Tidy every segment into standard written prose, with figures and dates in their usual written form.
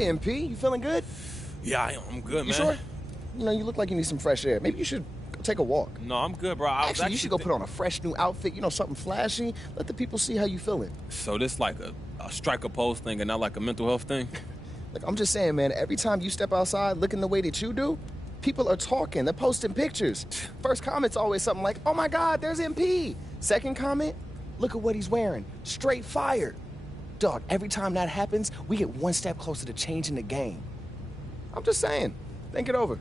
Hey, MP, you feeling good? Yeah, I'm good, man. You sure? You know, you look like you need some fresh air. Maybe you should go take a walk. No, I'm good, bro. Actually, you should go put on a fresh new outfit, you know, something flashy. Let the people see how you feeling. So this like a striker pose thing and not like a mental health thing? Look, I'm just saying, man, every time you step outside looking the way that you do, people are talking. They're posting pictures. First comment's always something like, oh my God, there's MP. Second comment, look at what he's wearing. Straight fire. Dog, every time that happens, we get one step closer to changing the game. I'm just saying. Think it over.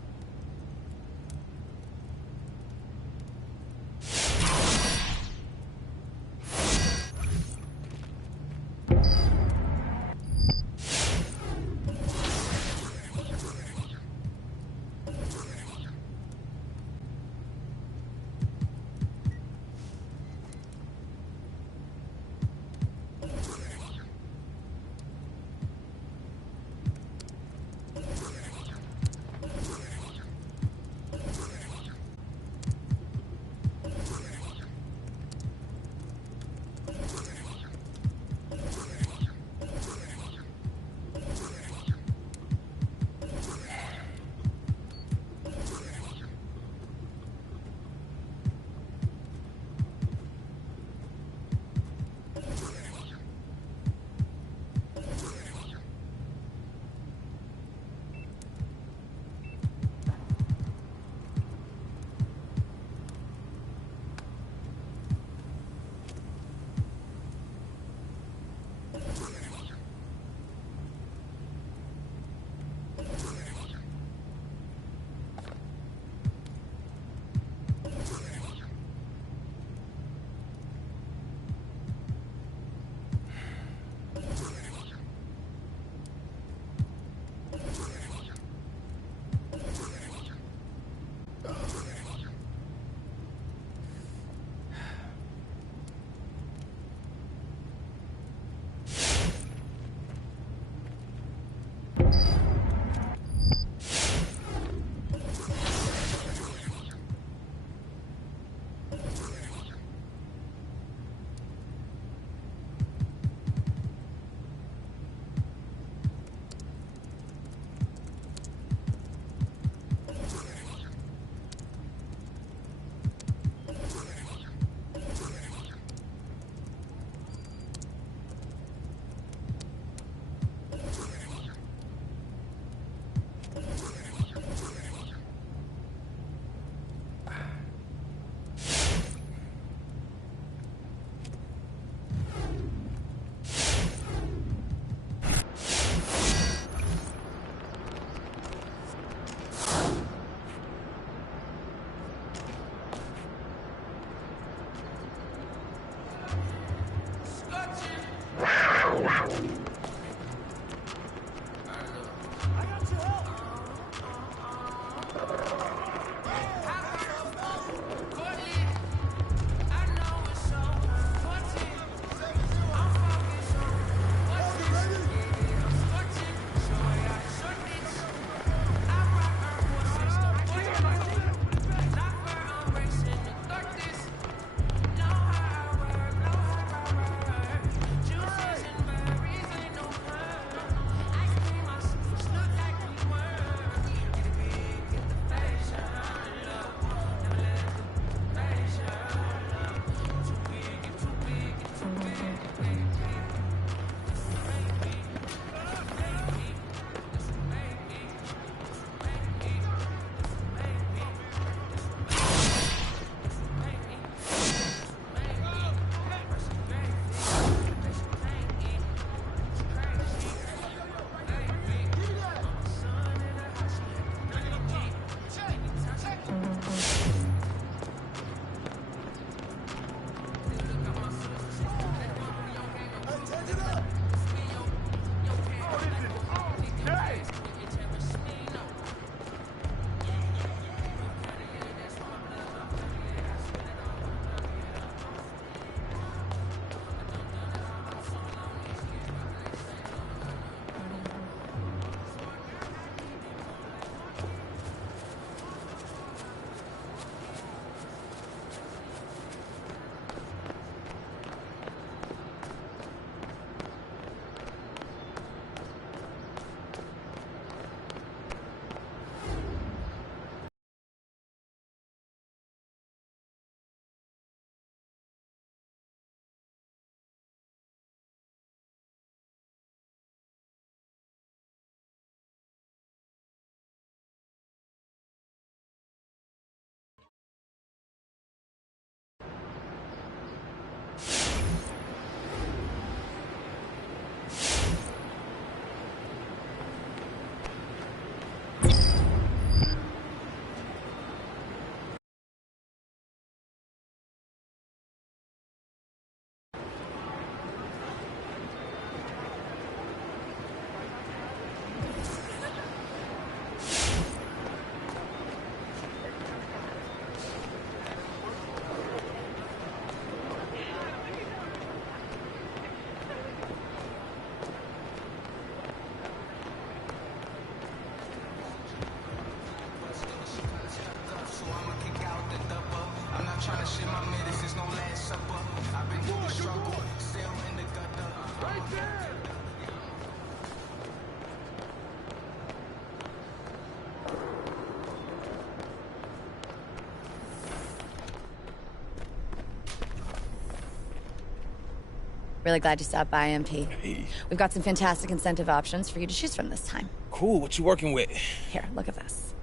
Really glad you stopped by, MP. Hey. We've got some fantastic incentive options for you to choose from this time. Cool. What you working with? Here, look at this.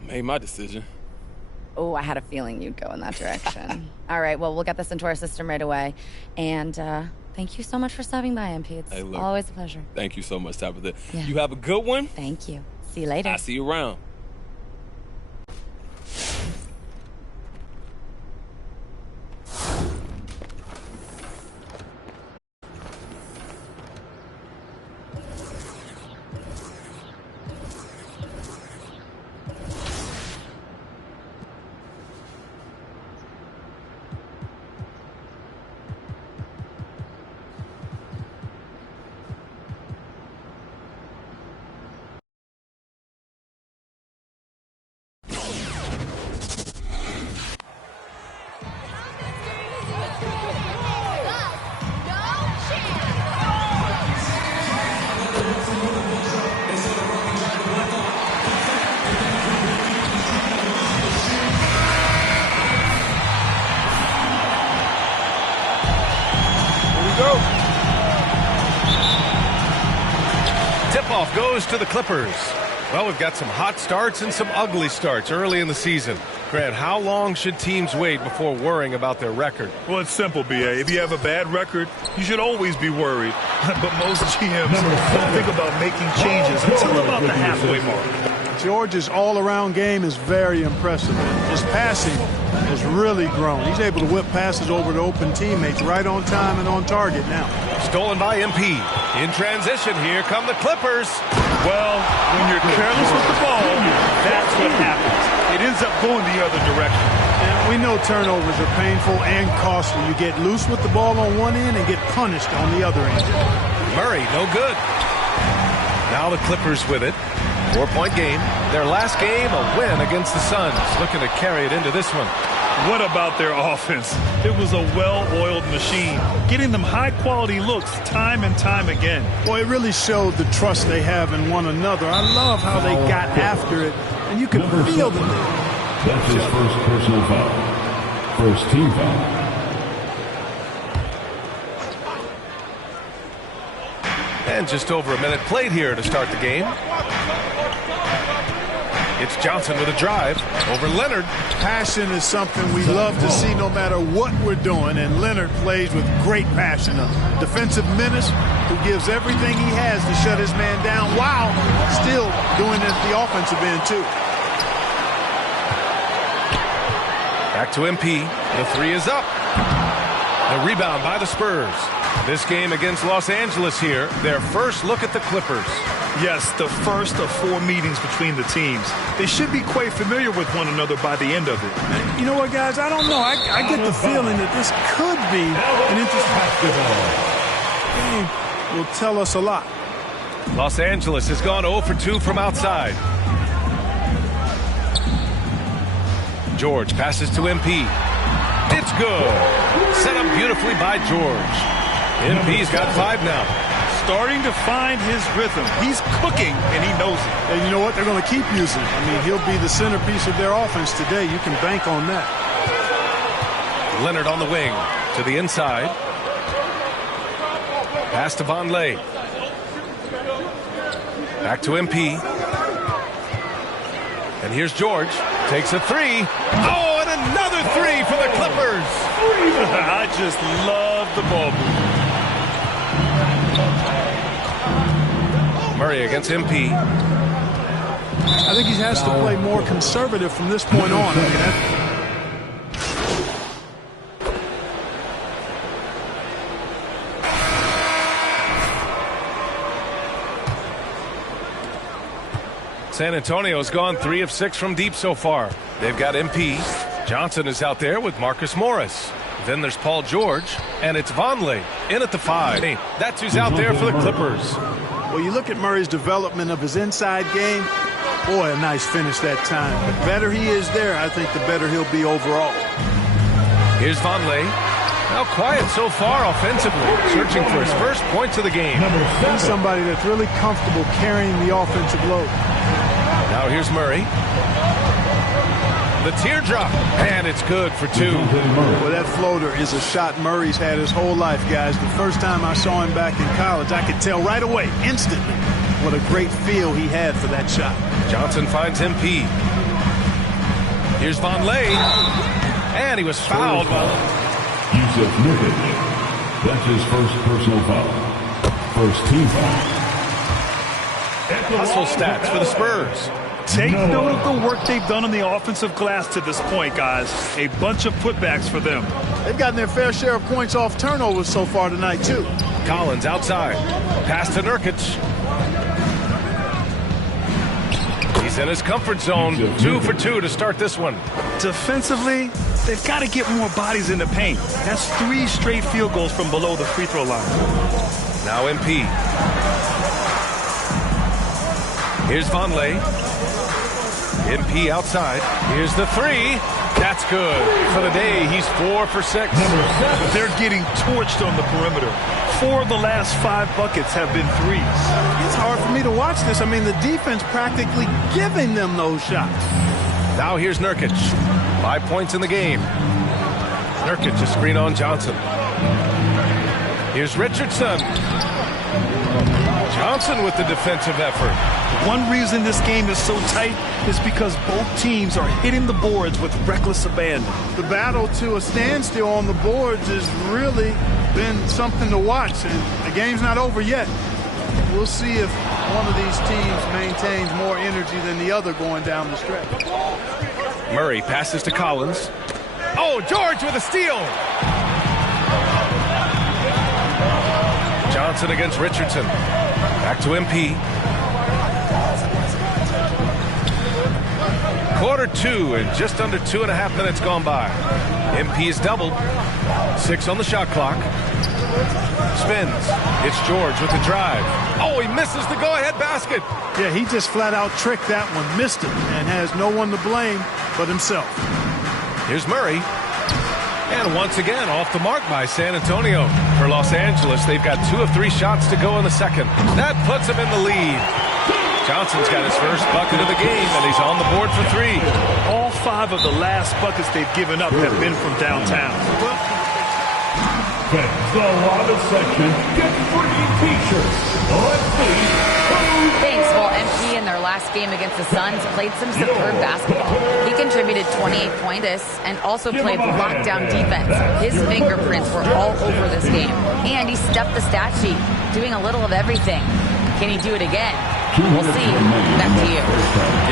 Made my decision. Oh, I had a feeling you'd go in that direction. All right, well, we'll get this into our system right away. And thank you so much for stopping by, MP. It's always a pleasure. Thank you so much, Tabitha. Yeah. You have a good one. Thank you. See you later. I'll see you around. Tip-off goes to the Clippers. Well, we've got some hot starts and some ugly starts early in the season. Grant, how long should teams wait before worrying about their record? Well, it's simple, B.A. If you have a bad record, you should always be worried. But most GMs don't think about making changes until about the halfway mark. George's all-around game is very impressive. His passing has really grown. He's able to whip passes over to open teammates right on time and on target now. Stolen by MP. In transition, here come the Clippers. Well, when you're careless with the ball, that's what happens. It ends up going the other direction. And we know turnovers are painful and costly. You get loose with the ball on one end and get punished on the other end. Murray, no good. Now the Clippers with it. 4-point game. Their last game, a win against the Suns. Looking to carry it into this one. What about their offense? It was a well-oiled machine, getting them high-quality looks time and time again. Boy, it really showed the trust they have in one another. I love how they got after it, and you can feel them. That's his first personal foul. First team foul. And just over a minute played here to start the game. It's Johnson with a drive over Leonard. Passion is something we love to see no matter what we're doing, and Leonard plays with great passion. A defensive menace who gives everything he has to shut his man down while still doing it at the offensive end, too. Back to MP. The three is up. The rebound by the Spurs. This game against Los Angeles here, their first look at the Clippers. Yes, the first of 4 meetings between the teams. They should be quite familiar with one another by the end of it. You know what, guys? I don't know. I get the feeling that this could be an interesting game. Will tell us a lot. Los Angeles has gone 0 for 2 from outside. George passes to MP. It's good. Set up beautifully by George. MP's got 5 now. Starting to find his rhythm. He's cooking, and he knows it. And you know what? They're going to keep using him. I mean, he'll be the centerpiece of their offense today. You can bank on that. Leonard on the wing to the inside. Pass to Vonleh. Back to MP. And here's George. Takes a 3. Oh, and another 3 for the Clippers. I just love the ball movement. Murray against MP. I think he has to play more conservative from this point on. San Antonio's gone 3 of 6 from deep so far. They've got MP. Johnson is out there with Marcus Morris. Then there's Paul George, and it's Vonleh in at the 5. That's who's out there for the Clippers. Well, you look at Murray's development of his inside game. Boy, a nice finish that time. The better he is there, I think the better he'll be overall. Here's Vonleh. Now quiet so far offensively, searching for his first points of the game. He's somebody that's really comfortable carrying the offensive load. Now here's Murray. The teardrop, and it's good for 2. Well, that floater is a shot Murray's had his whole life, guys. The first time I saw him back in college, I could tell right away, instantly, what a great feel he had for that shot. Johnson finds MP. Here's Vonleh, and he was fouled. Yusuf Nurkic. That's his first personal foul. First team foul. Hustle stats for the Spurs. Take note of the work they've done on the offensive glass to this point, guys. A bunch of putbacks for them. They've gotten their fair share of points off turnovers so far tonight, too. Collins outside. Pass to Nurkic. He's in his comfort zone. 2 for 2 to start this one. Defensively, they've got to get more bodies in the paint. That's 3 straight field goals from below the free throw line. Now MP. Here's Vonleh. MP outside. Here's the 3. That's good. For the day, he's 4 for 6. They're getting torched on the perimeter. 4 of the last 5 buckets have been threes. It's hard for me to watch this. I mean, the defense practically giving them those shots. Now here's Nurkic. 5 points in the game. Nurkic a screen on Johnson. Here's Richardson. Johnson with the defensive effort. One reason this game is so tight is because both teams are hitting the boards with reckless abandon. The battle to a standstill on the boards has really been something to watch, and the game's not over yet. We'll see if one of these teams maintains more energy than the other going down the stretch. Murray passes to Collins. Oh, George with a steal. Johnson against Richardson. Back to MP. Quarter 2 and just under 2.5 minutes gone by. MP's doubled. 6 on the shot clock. Spins. It's George with the drive. Oh, he misses the go-ahead basket. Yeah, he just flat out tricked that one, missed it, and has no one to blame but himself. Here's Murray. And once again, off the mark by San Antonio. For Los Angeles, they've got 2 of 3 shots to go in the second. That puts them in the lead. Johnson's got his first bucket of the game, and he's on the board for 3. All 5 of the last buckets they've given up have been from downtown. Fans, the Lava section get free t-shirts. Thanks. Well, MP in their last game against the Suns played some superb basketball. He contributed 28 points and also played lockdown defense. His fingerprints were all over this game. And he stuffed the stat sheet, doing a little of everything. Can he do it again? We'll see. Back to you.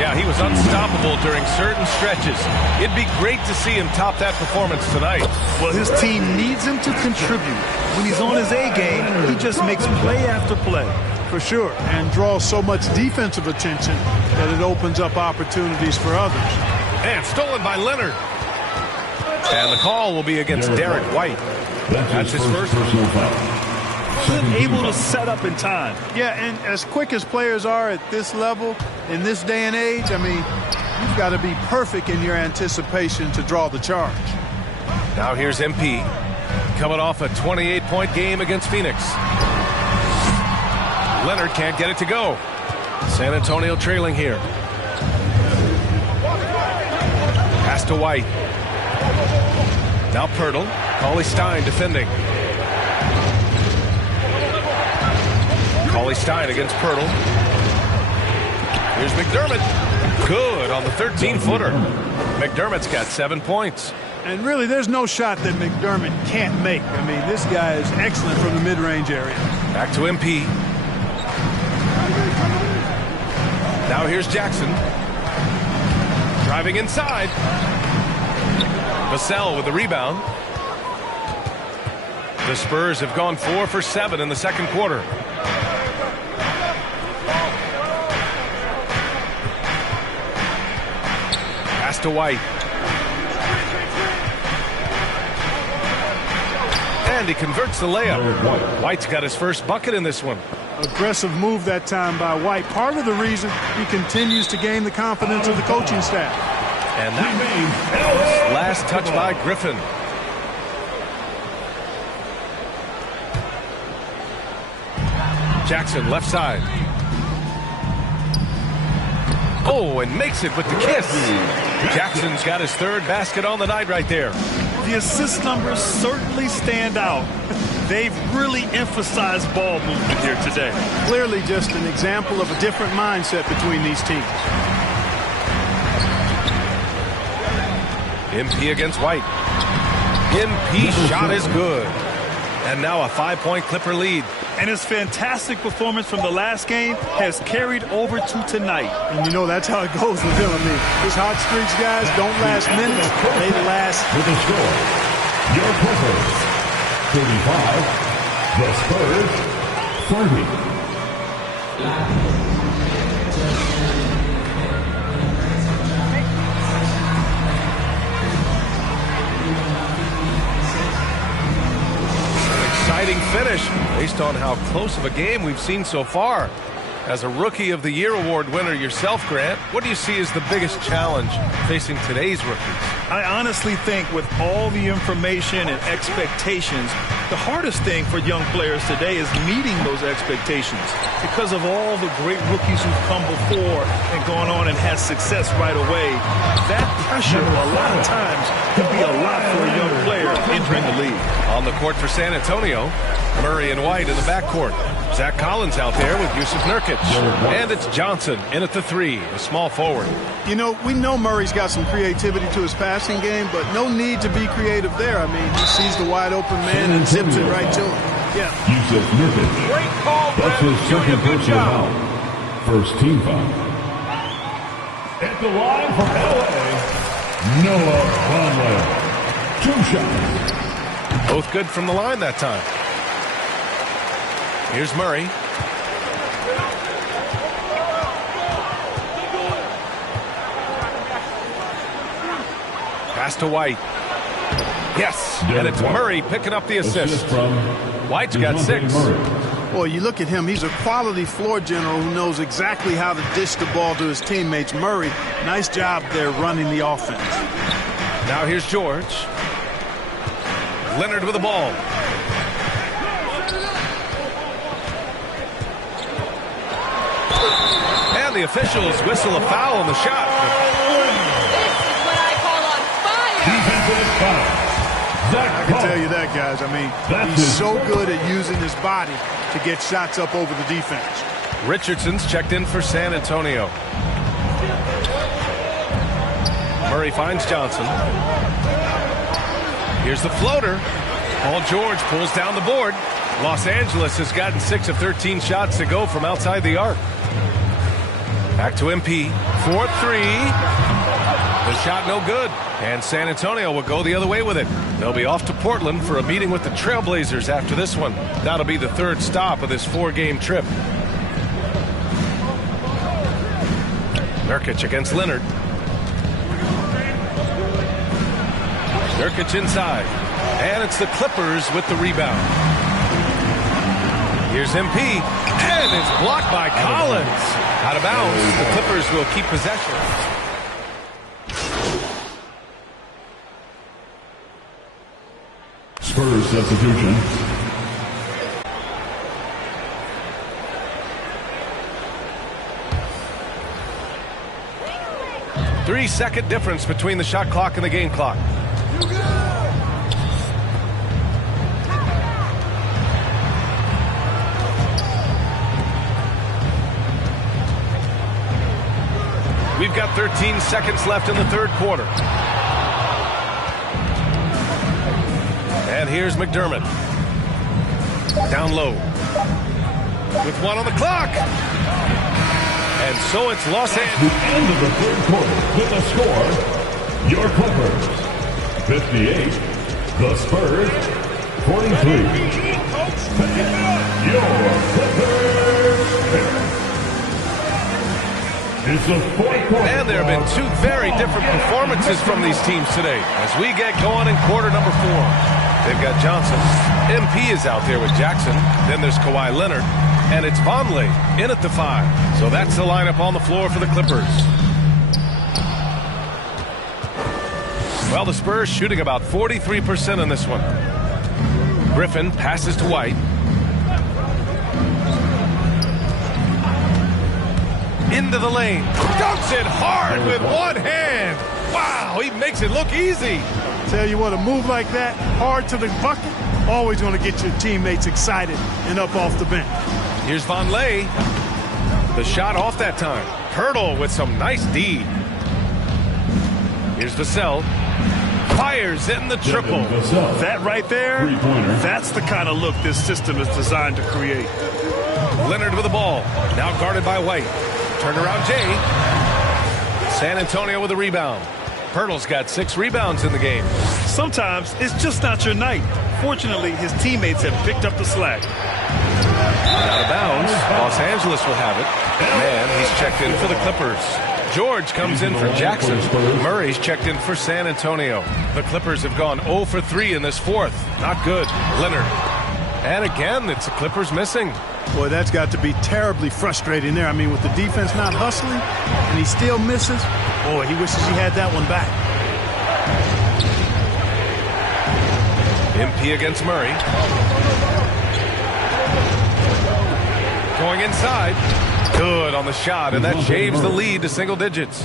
Yeah, he was unstoppable during certain stretches. It'd be great to see him top that performance tonight. Well, his team needs him to contribute. When he's on his A game, he just makes play after play. For sure, and draws so much defensive attention that it opens up opportunities for others. And stolen by Leonard. And the call will be against Derek White. That's his first personal foul. Wasn't able to set up in time. Yeah, and as quick as players are at this level, in this day and age, I mean, you've got to be perfect in your anticipation to draw the charge. Now here's MP, coming off a 28-point game against Phoenix. Leonard can't get it to go. San Antonio trailing here. Pass to White. Now Pirtle. Cauley-Stein defending. Cauley-Stein against Pirtle. Here's McDermott. Good on the 13-footer. McDermott's got 7 points. And really, there's no shot that McDermott can't make. I mean, this guy is excellent from the mid-range area. Back to MP. Now here's Jackson. Driving inside. Vassell with the rebound. The Spurs have gone 4 for 7 in the second quarter. Pass to White. And he converts the layup. White's got his first bucket in this one. Aggressive move that time by White. Part of the reason he continues to gain the confidence of the coaching staff. And that last touch by Griffin. Jackson left side. Oh, and makes it with the kiss. Jackson's got his third basket on the night right there. The assist numbers certainly stand out. They've really emphasized ball movement here today. Clearly just an example of a different mindset between these teams. MP against White. MP shot is good. And now a 5-point Clipper lead. And his fantastic performance from the last game has carried over to tonight. And you know that's how it goes with him. I mean, his hot streaks, guys, don't last minutes. They last. With the score, your Clippers 35, the Spurs 30. Exciting finish based on how close of a game we've seen so far. As a Rookie of the Year award winner yourself, Grant, what do you see as the biggest challenge facing today's rookies? I honestly think with all the information and expectations, the hardest thing for young players today is meeting those expectations because of all the great rookies who've come before and gone on and had success right away. That pressure a lot of times can be a lot for a young player entering the league. On the court for San Antonio, Murray and White in the backcourt. Zach Collins out there with Yusuf Nurkic. And it's Johnson in at the 3, a small forward. You know, we know Murray's got some creativity to his passing game, but no need to be creative there. I mean, he sees the wide open man and zips it right to him. Yeah. Yusuf Nurkic. Great call, That's his second personal foul. First team foul. At the line from LA, Noah Vonleh. 2 shots. Both good from the line that time. Here's Murray. Pass to White. Yes, and it's Murray picking up the assist. White's got 6. Boy, you look at him, he's a quality floor general who knows exactly how to dish the ball to his teammates. Murray, nice job there running the offense. Now here's George. Leonard with the ball. And the officials whistle a foul on the shot. This is what I call on fire. Defensive foul. I can tell you that, guys. I mean, he's so good at using his body to get shots up over the defense. Richardson's checked in for San Antonio. Murray finds Johnson. Here's the floater. Paul George pulls down the board. Los Angeles has gotten 6 of 13 shots to go from outside the arc. Back to MP. 4-3. The shot no good. And San Antonio will go the other way with it. They'll be off to Portland for a meeting with the Trailblazers after this one. That'll be the 3rd stop of this 4-game trip. Nurkic against Leonard. Nurkic inside. And it's the Clippers with the rebound. Here's MP. And it's blocked by Collins. Out of bounds. The Clippers will keep possession. Spurs substitution. Three-second difference between the shot clock and the game clock. We've got 13 seconds left in the 3rd quarter. And here's McDermott. Down low. With 1 on the clock. And so it's Los Angeles. The end of the 3rd quarter with a score. Your Clippers 58. The Spurs 43. Your Clippers. It's a 4th quarter. And there have been 2 very different performances from these teams today as we get going in quarter number 4. They've got Johnson. MP is out there with Jackson. Then there's Kawhi Leonard. And it's Vonleh in at the 5. So that's the lineup on the floor for the Clippers. Well, the Spurs shooting about 43% in this one. Griffin passes to White. Into the lane. Dunks it hard with one hand. Wow, he makes it look easy. Tell you what, a move like that, hard to the bucket, always going to get your teammates excited and up off the bench. Here's Vonleh. The shot off that time. Pirtle with some nice D. Here's Vassell. Fires in the triple. That right there, that's the kind of look this system is designed to create. Leonard with the ball. Now guarded by White. Turnaround Jay. San Antonio with a rebound. Pirtle's got 6 rebounds in the game. Sometimes it's just not your night. Fortunately, his teammates have picked up the slack. Out of bounds. Los Angeles will have it. Man, he's checked in for the Clippers. George comes in for Jackson. Murray's checked in for San Antonio. The Clippers have gone 0 for 3 in this fourth. Not good. Leonard. And again, it's the Clippers missing. Boy, that's got to be terribly frustrating there. I mean, with the defense not hustling and he still misses, boy, he wishes he had that one back. MP against Murray. Going inside. Good on the shot, and that shaves the lead to single digits.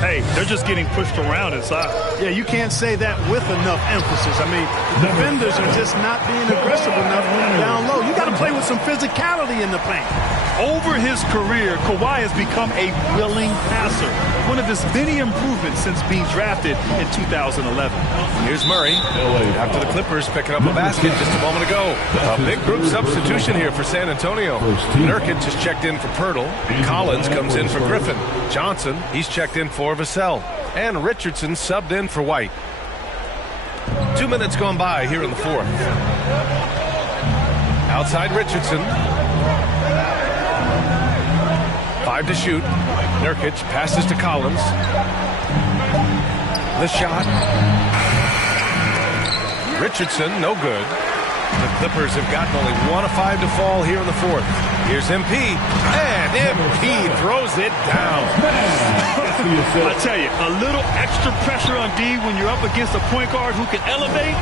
Hey, they're just getting pushed around inside. Yeah, you can't say that with enough emphasis. I mean, the defenders are just not being aggressive enough down low. You got to play with some physicality in the paint. Over his career, Kawhi has become a willing passer. One of his many improvements since being drafted in 2011. Here's Murray. After the Clippers picking up a basket just a moment ago. A big group substitution here for San Antonio. Nurkic is checked in for Pirtle. Collins comes in for Griffin. Johnson, he's checked in for Vassell. And Richardson subbed in for White. 2 minutes gone by here in the fourth. Outside Richardson. 5 to shoot. Nurkic passes to Collins. The shot. Richardson, no good. The Clippers have gotten only 1 of 5 to fall here in the fourth. Here's MP. And MP throws it down. I tell you, a little extra pressure on D when you're up against a point guard who can elevate.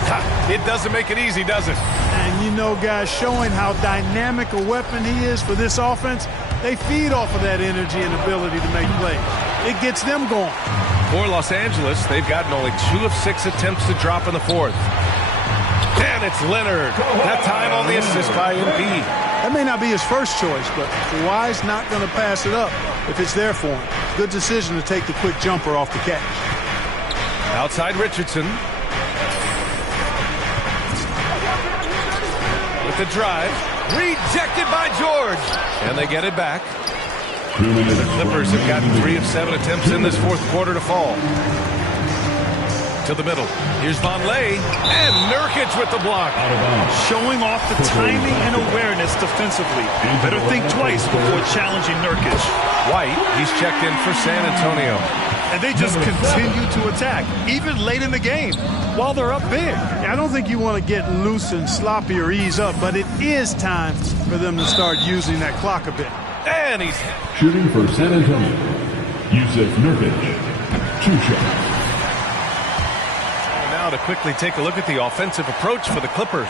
It doesn't make it easy, does it? And you know, guys, showing how dynamic a weapon he is for this offense, they feed off of that energy and ability to make plays. It gets them going. For Los Angeles, they've gotten only 2 of 6 attempts to drop in the fourth. And it's Leonard. That time on the assist by MP. That may not be his first choice, but Kawhi's not going to pass it up if it's there for him. Good decision to take the quick jumper off the catch. Outside Richardson. With the drive. Rejected by George. And they get it back. The Clippers have gotten 3 of 7 attempts in this fourth quarter to fall. To the middle. Here's Vonleh. And Nurkic with the block. Showing off the timing and awareness defensively. Better think twice before challenging Nurkic. White, he's checked in for San Antonio. And they just continue to attack, even late in the game, while they're up big. I don't think you want to get loose and sloppy or ease up, but it is time for them to start using that clock a bit. And he's shooting for San Antonio. Yusuf Nurkic. 2 shots. Now to quickly take a look at the offensive approach for the Clippers.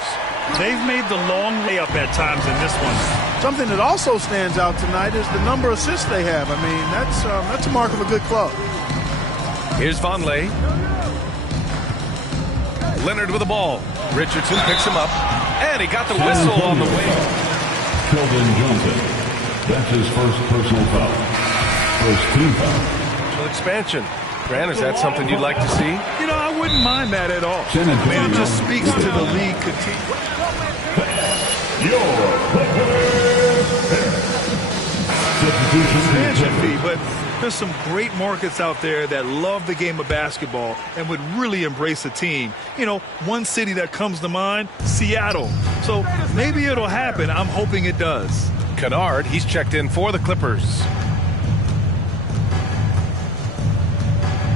They've made the long layup at times in this one. Something that also stands out tonight is the number of assists they have. I mean, that's a mark of a good club. Here's Vonleh. Leonard with the ball. Richardson picks him up. And he got the whistle on the way. Keldon Johnson. That's his first personal foul. First team foul. Expansion. Grant, is that something you'd like to see? You know, I wouldn't mind that at all. I mean, it just speaks to the league continue. Expansion fee, but there's some great markets out there that love the game of basketball and would really embrace a team. You know, one city that comes to mind, Seattle. So maybe it'll happen. I'm hoping it does. Kennard, he's checked in for the Clippers.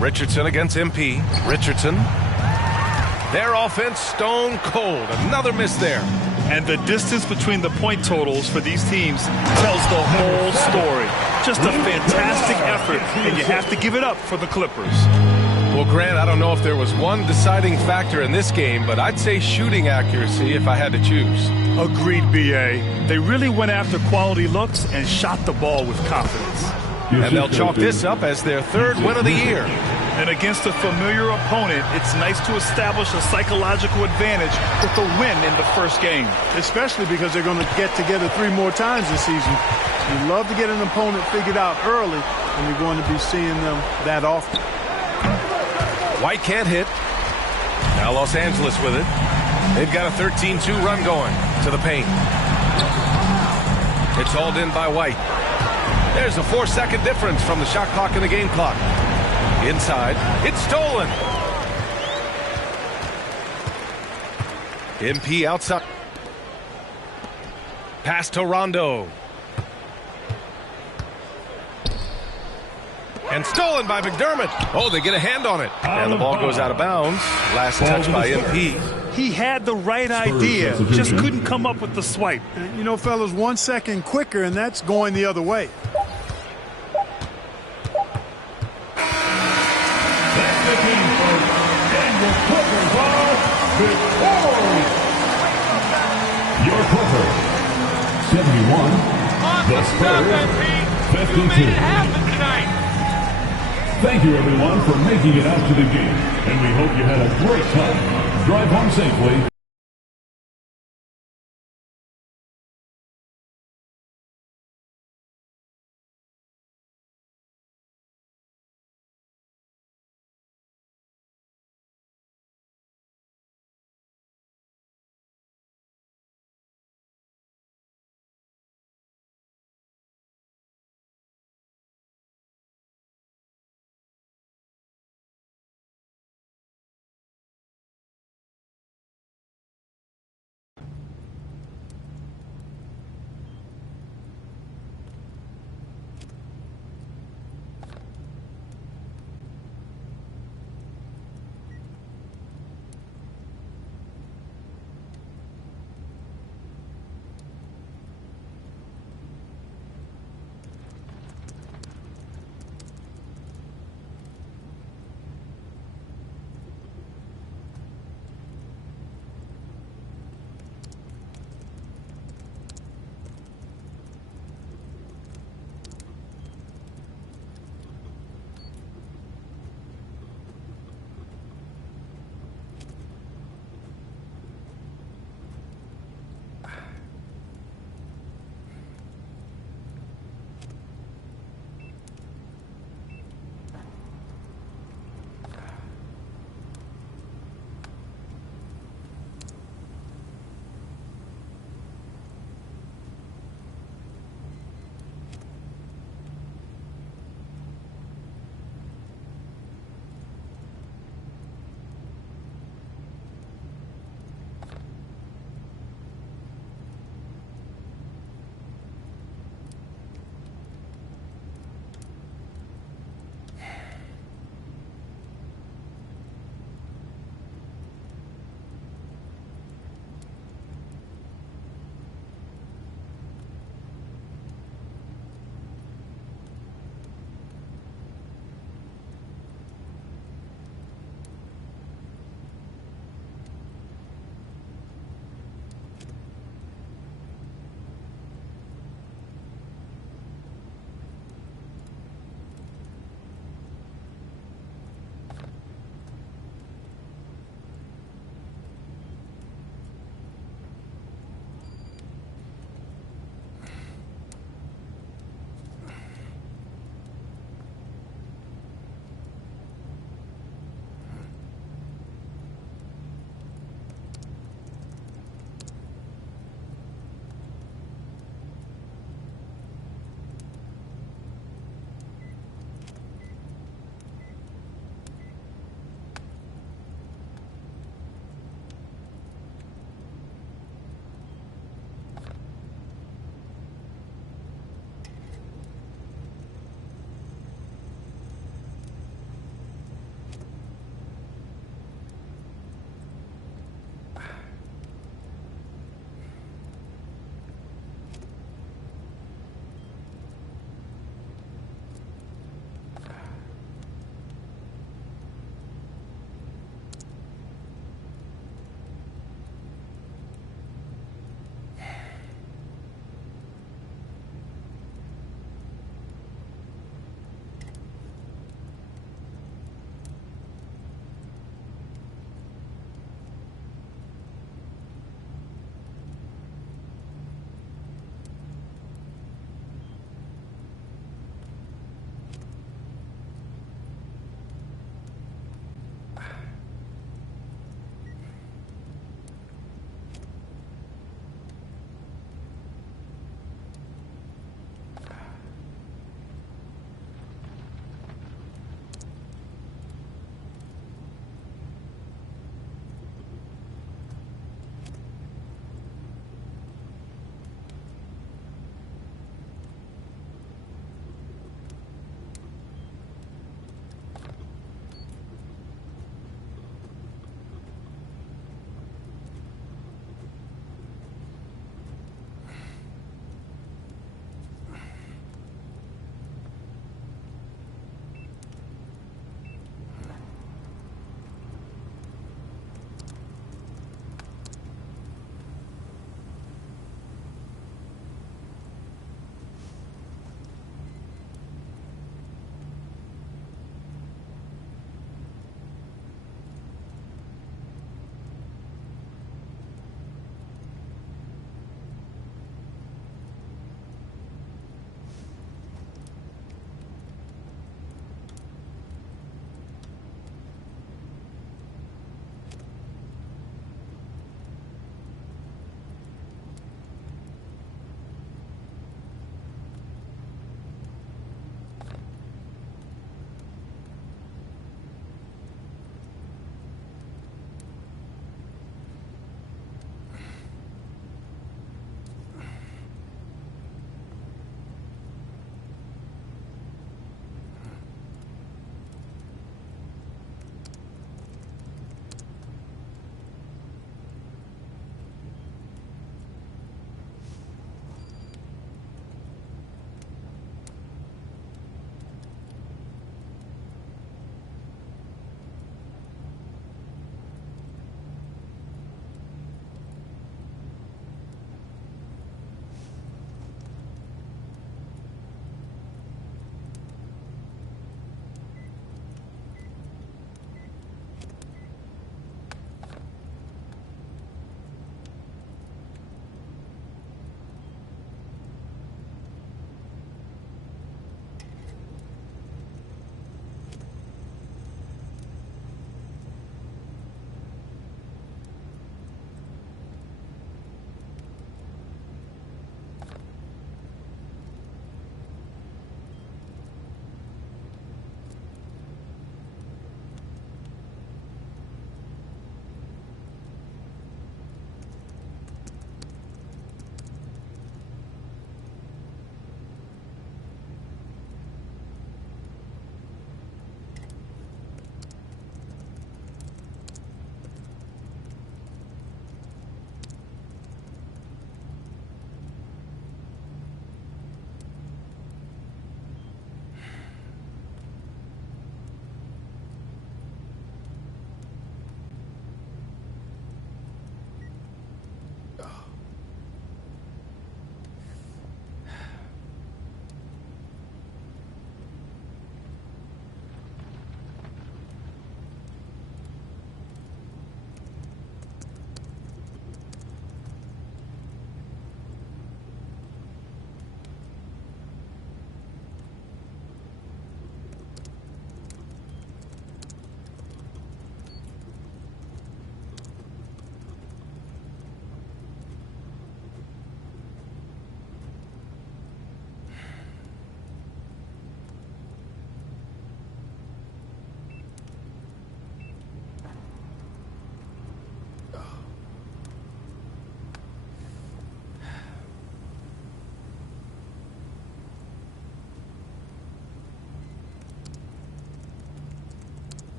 Richardson against MP. Richardson. Their offense stone cold. Another miss there. And the distance between the point totals for these teams tells the whole story. Just a fantastic effort, and you have to give it up for the Clippers. Well, Grant, I don't know if there was one deciding factor in this game, but I'd say shooting accuracy if I had to choose. Agreed, B.A. They really went after quality looks and shot the ball with confidence. And they'll chalk this up as their third win of the year. And against a familiar opponent, it's nice to establish a psychological advantage with a win in the first game. Especially because they're going to get together 3 more times this season. You love to get an opponent figured out early, and you're going to be seeing them that often. White can't hit. Now Los Angeles with it. They've got a 13-2 run going to the paint. It's hauled in by White. There's a 4-second difference from the shot clock and the game clock. Inside, it's stolen. MP outside. Pass to Rondo. And stolen by McDermott. Oh, they get a hand on it. And the ball goes out of bounds. Last touch by MP. He had the right idea, just couldn't come up with the swipe. And, you know, fellas, 1 second quicker, and that's going the other way. That's the team first. And the Clippers are victorious. Your Clippers, 71. The Spurs, 52. Thank you, everyone, for making it out to the game. And we hope you had a great time. Drive home safely.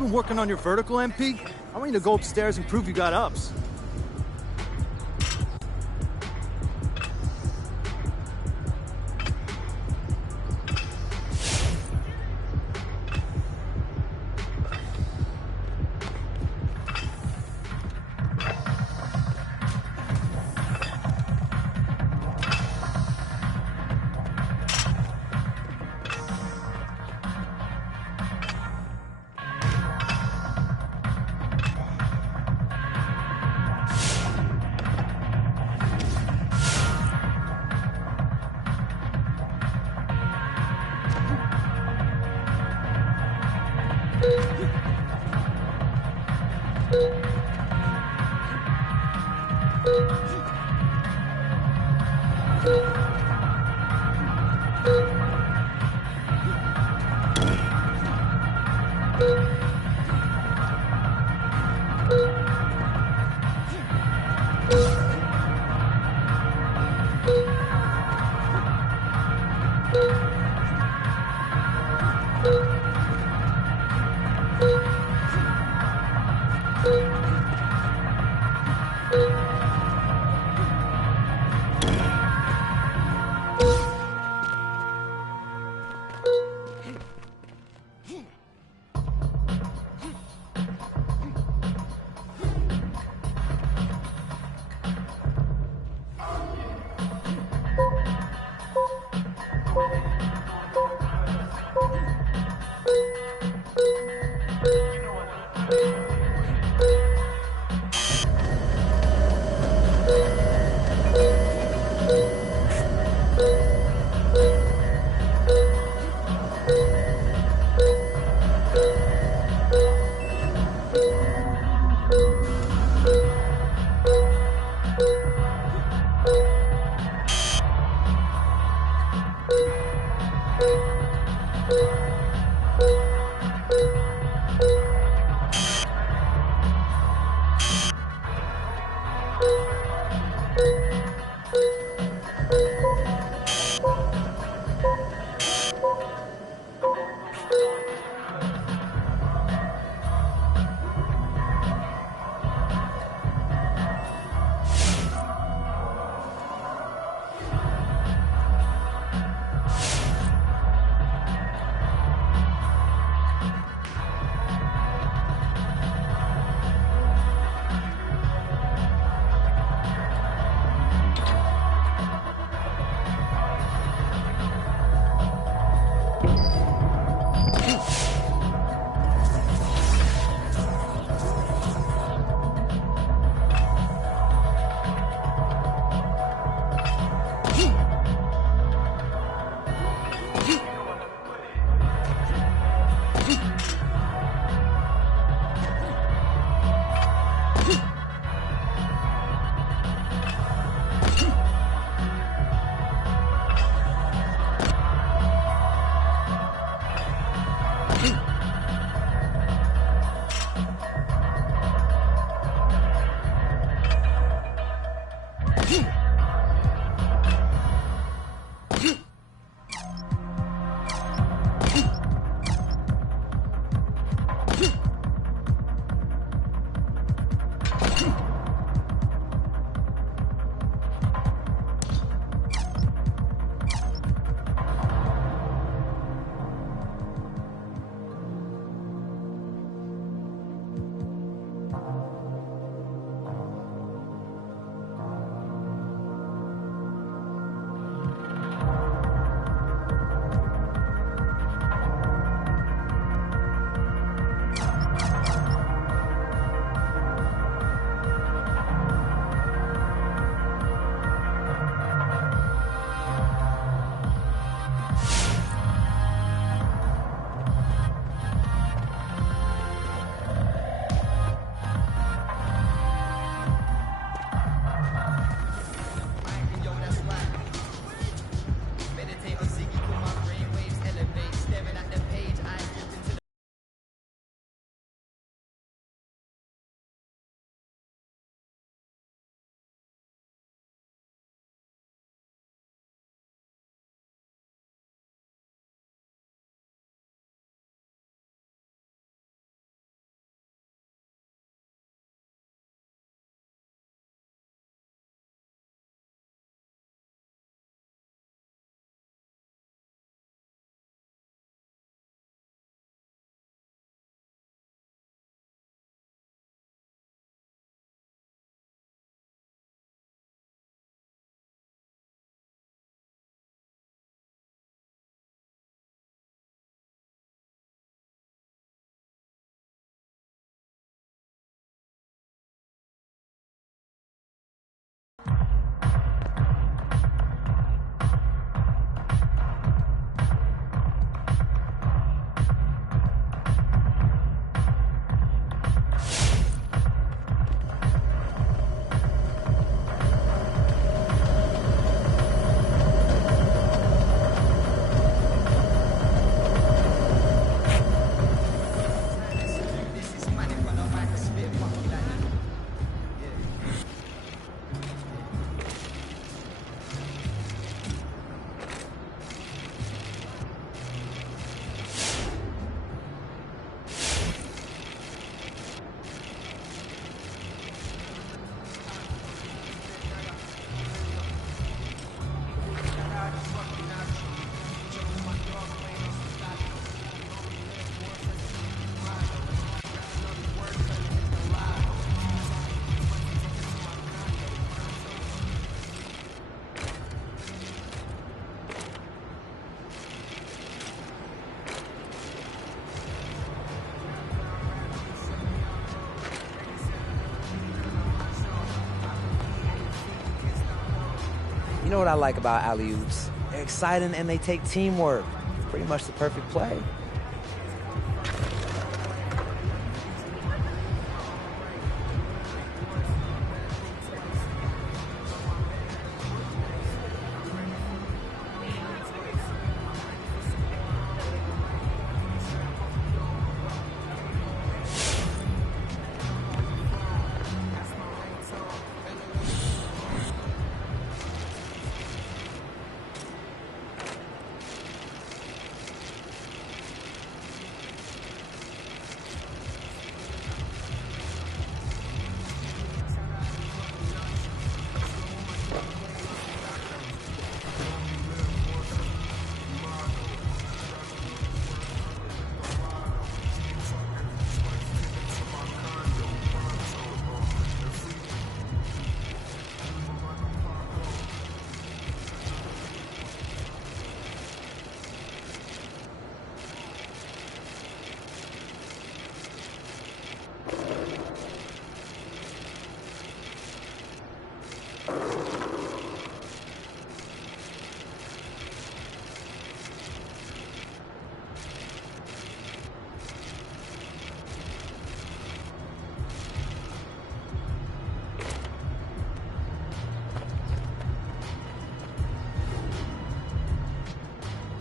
been working on your vertical, MP? I want you to go upstairs and prove you got ups. You know what I like about alley-oops? They're exciting and they take teamwork. Pretty much the perfect play.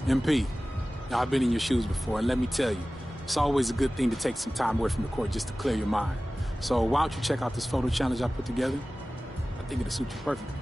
MP, now I've been in your shoes before, and let me tell you, it's always a good thing to take some time away from the court just to clear your mind. So why don't you check out this photo challenge I put together? I think it'll suit you perfectly.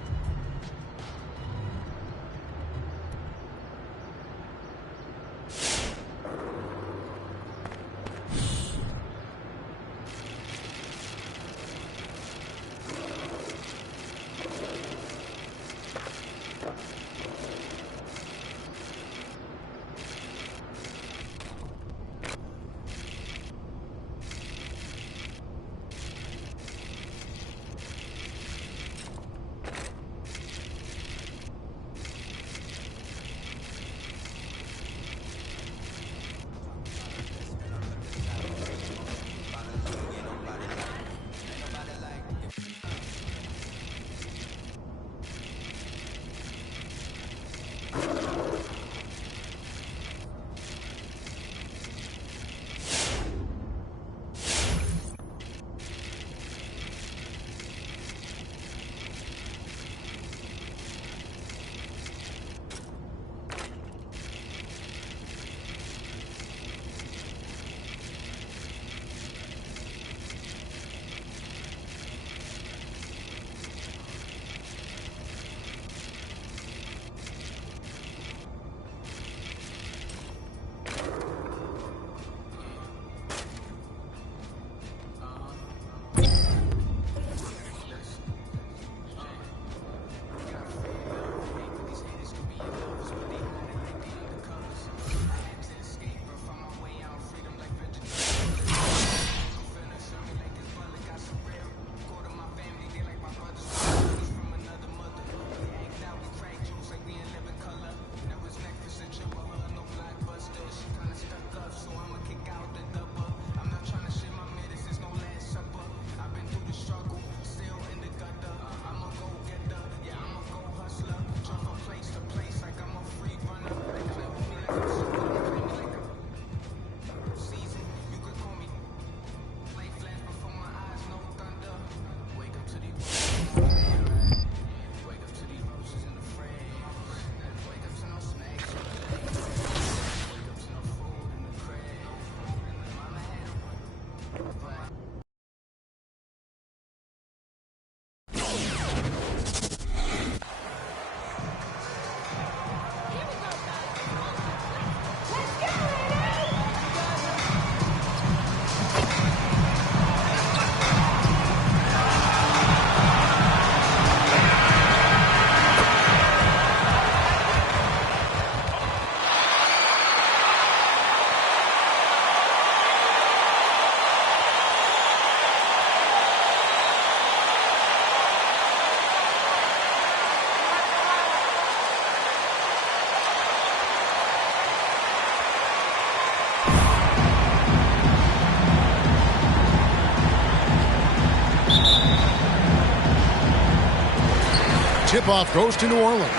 tip-off goes to New Orleans.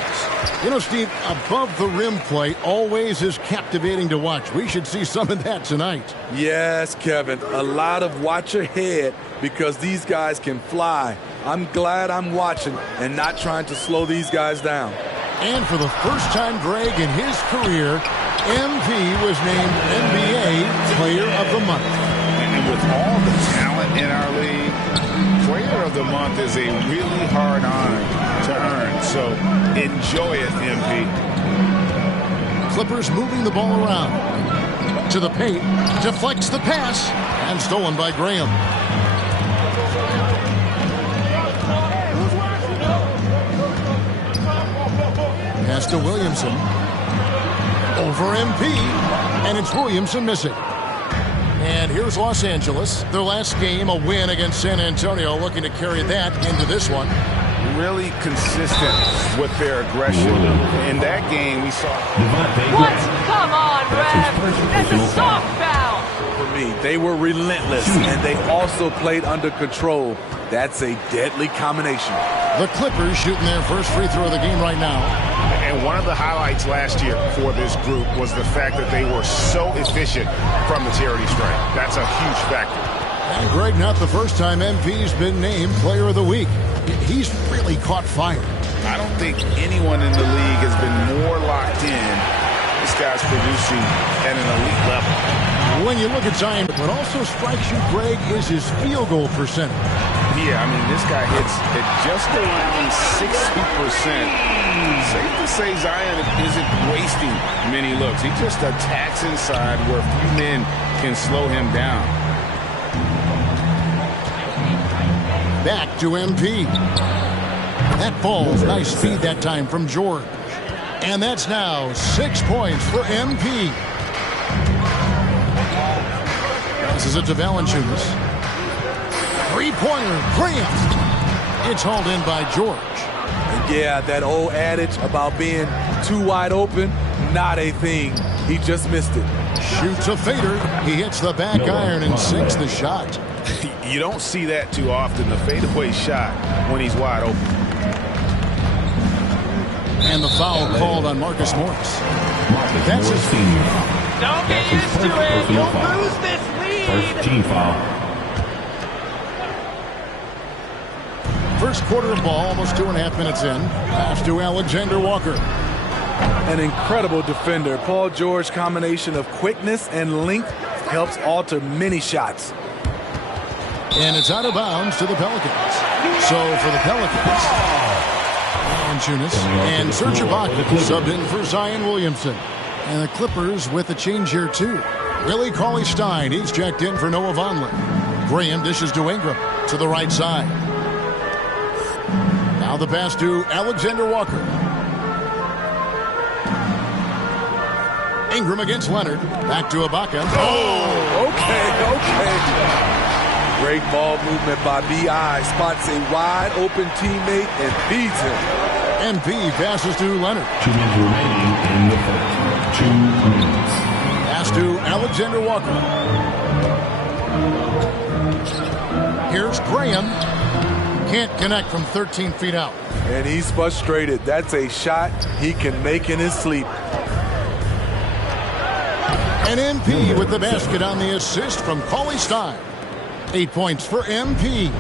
You know, Steve, above-the-rim play always is captivating to watch. We should see some of that tonight. Yes, Kevin. A lot of watch ahead because these guys can fly. I'm glad I'm watching and not trying to slow these guys down. And for the first time, Greg, in his career, MP was named NBA Player of the Month. And with all the talent in our league, Player of the Month is a really hard honor to earn. So enjoy it, MP. Clippers moving the ball around. To the paint. Deflects the pass. And stolen by Graham. Pass to Williamson. Over MP. And it's Williamson missing. And here's Los Angeles. Their last game, a win against San Antonio, looking to carry that into this one. Really consistent with their aggression. In that game, we saw... What? Come on, Rev. That's a soft foul. For me, they were relentless, and they also played under control. That's a deadly combination. The Clippers shooting their first free throw of the game right now. And one of the highlights last year for this group was the fact that they were so efficient from the charity stripe. That's a huge factor. And Greg, not the first time MP's been named Player of the Week. He's really caught fire. I don't think anyone in the league has been more locked in. This guy's producing at an elite level. When you look at Zion, what also strikes you, Greg, is his field goal percentage. Yeah, I mean, this guy hits at just around 60%. Safe to say Zion isn't wasting many looks. He just attacks inside where few men can slow him down. Back to MP. That ball, nice speed that time from George. And that's now 6 points for MP. This is it to Valanciunas. Three-pointer, Grant. It's hauled in by George. Yeah, that old adage about being too wide open, not a thing. He just missed it. Shoots a fader. He hits the back iron and sinks the shot. You don't see that too often, the fadeaway shot when he's wide open. And the foul called on Marcus Morris. That's his senior. Don't get used to it. You'll lose this lead. First team foul. First quarter of ball, almost 2.5 minutes in. Pass to Alexander Walker. An incredible defender. Paul George combination of quickness and length helps alter many shots. And it's out of bounds to the Pelicans. So for the Pelicans, Valanciunas and Serge Ibaka subbed in for Zion Williamson. And the Clippers with a change here too. Willie Cauley-Stein, he's checked in for Noah Vonleh. Graham dishes to Ingram to the right side. Now the pass to Alexander Walker. Ingram against Leonard. Back to Ibaka. Oh, okay. Great ball movement by B.I. Spots a wide open teammate and feeds him. MP passes to Leonard. 2 minutes remaining in the first. 2 minutes. Pass to Alexander Walker. Here's Graham. Can't connect from 13 feet out. And he's frustrated. That's a shot he can make in his sleep. And MP with the basket on the assist from Cauley-Stein. 8 points for MP.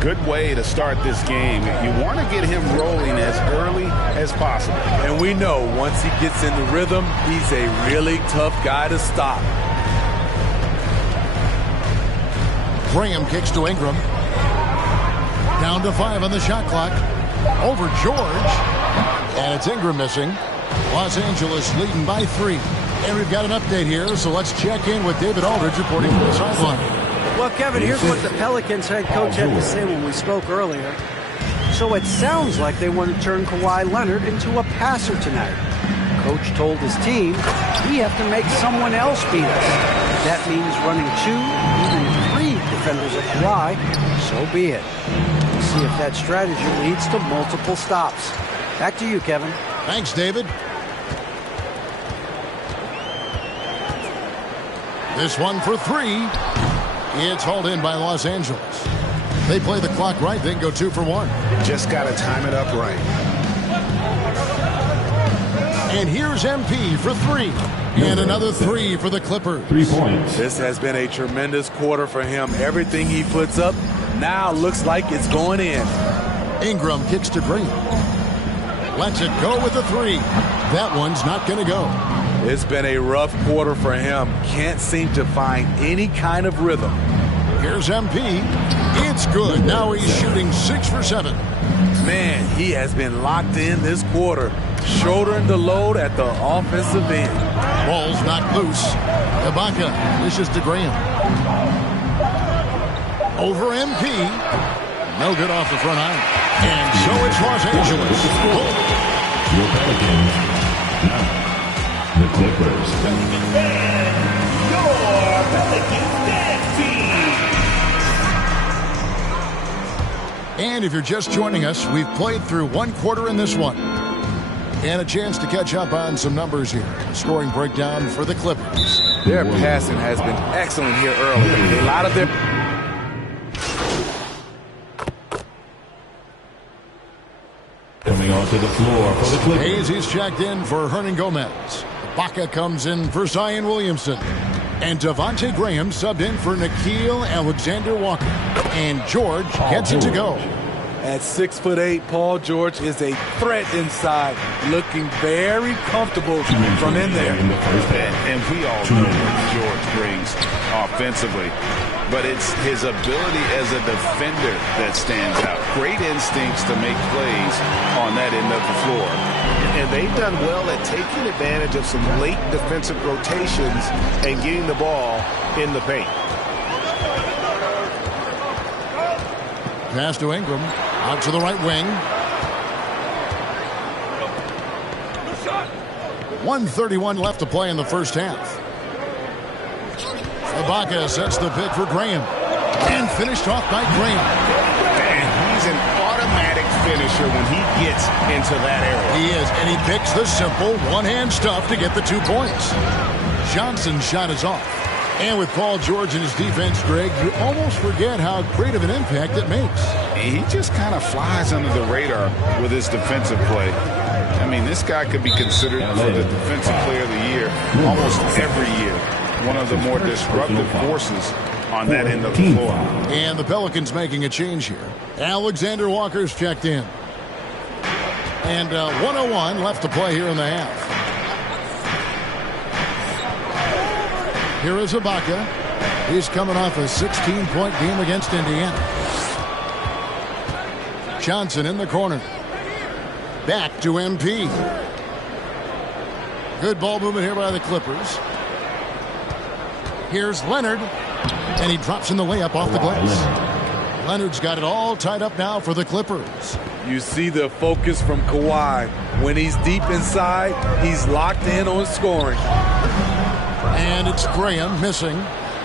Good way to start this game. You want to get him rolling as early as possible. And we know once he gets in the rhythm, he's a really tough guy to stop. Graham kicks to Ingram. Down to 5 on the shot clock. Over George. And it's Ingram missing. Los Angeles leading by 3. And we've got an update here, so let's check in with David Aldridge reporting from the sideline. Well, Kevin, here's what the Pelicans head coach had to say when we spoke earlier. So it sounds like they want to turn Kawhi Leonard into a passer tonight. Coach told his team, we have to make someone else beat us. If that means running 2, even 3 defenders at Kawhi, so be it. We'll see if that strategy leads to multiple stops. Back to you, Kevin. Thanks, David. This one for 3. It's hauled in by Los Angeles. They play the clock right, then go 2 for 1. Just got to time it up right. And here's MP for 3. And another 3 for the Clippers. 3 points. This has been a tremendous quarter for him. Everything he puts up now looks like it's going in. Ingram kicks to Green. Lets it go with a 3. That one's not going to go. It's been a rough quarter for him. Can't seem to find any kind of rhythm. Here's MP. It's good. Now he's shooting 6 for 7. Man, he has been locked in this quarter, shouldering the load at the offensive end. Ball's not loose. Ibaka dishes to Graham. Over MP. No good off the front iron. And so it's Los Angeles. Your Pelicans. Now, the Clippers. Your Pelicans dance team. And if you're just joining us, we've played through 1 quarter in this one. And a chance to catch up on some numbers here. A scoring breakdown for the Clippers. Their passing has been excellent here early. A lot of their... Coming onto the floor for the Clippers. Hayes is checked in for Hernan Gomez. Baca comes in for Zion Williamson. And Devontae Graham subbed in for Nickeil Alexander-Walker. And George gets it to go. At 6'8", Paul George is a threat inside, looking very comfortable from in there. And we all know what George brings offensively. But it's his ability as a defender that stands out. Great instincts to make plays on that end of the floor. And they've done well at taking advantage of some late defensive rotations and getting the ball in the paint. Pass to Ingram. Out to the right wing. 1:31 left to play in the first half. Ibaka sets the pick for Graham. And finished off by Graham. And he's an automatic finisher when he gets into that area. He is, and he picks the simple one-hand stuff to get the 2 points. Johnson's shot is off. And with Paul George and his defense, Greg, you almost forget how great of an impact it makes. He just kind of flies under the radar with his defensive play. I mean, this guy could be considered for the Defensive Player of the Year almost every year. One of the more disruptive forces on that end of the floor. And the Pelicans making a change here. Alexander Walker's checked in. And 1:01 left to play here in the half. Here is Ibaka. He's coming off a 16-point game against Indiana. Johnson in the corner. Back to MP. Good ball movement here by the Clippers. Here's Leonard. And he drops in the layup off the glass. Leonard's got it all tied up now for the Clippers. You see the focus from Kawhi. When he's deep inside, he's locked in on scoring. And it's Graham missing.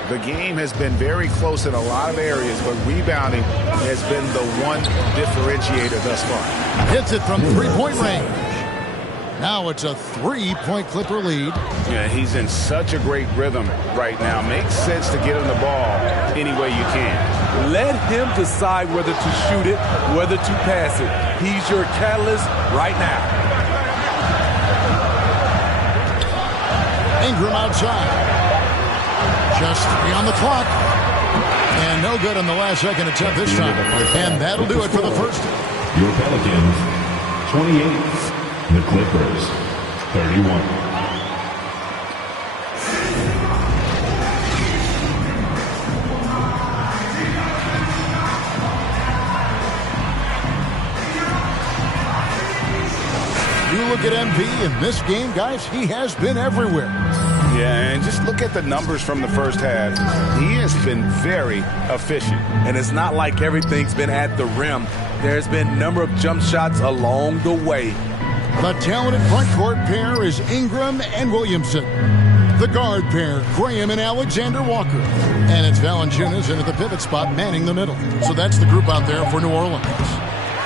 The game has been very close in a lot of areas, but rebounding has been the one differentiator thus far. Hits it from 3-point range. Now it's a 3-point Clipper lead. Yeah, he's in such a great rhythm right now. Makes sense to get him the ball any way you can. Let him decide whether to shoot it, whether to pass it. He's your catalyst right now. Ingram outside. Just 3 on the clock. And no good on the last second attempt this time. And that'll do it for the first. Your Pelicans, 28. The Clippers, 31. You look at MP in this game, guys, he has been everywhere. Yeah, and just look at the numbers from the first half. He has been very efficient. And it's not like everything's been at the rim. There's been a number of jump shots along the way. The talented front court pair is Ingram and Williamson. The guard pair, Graham and Alexander Walker. And it's Valanciunas in at the pivot spot manning the middle. So that's the group out there for New Orleans.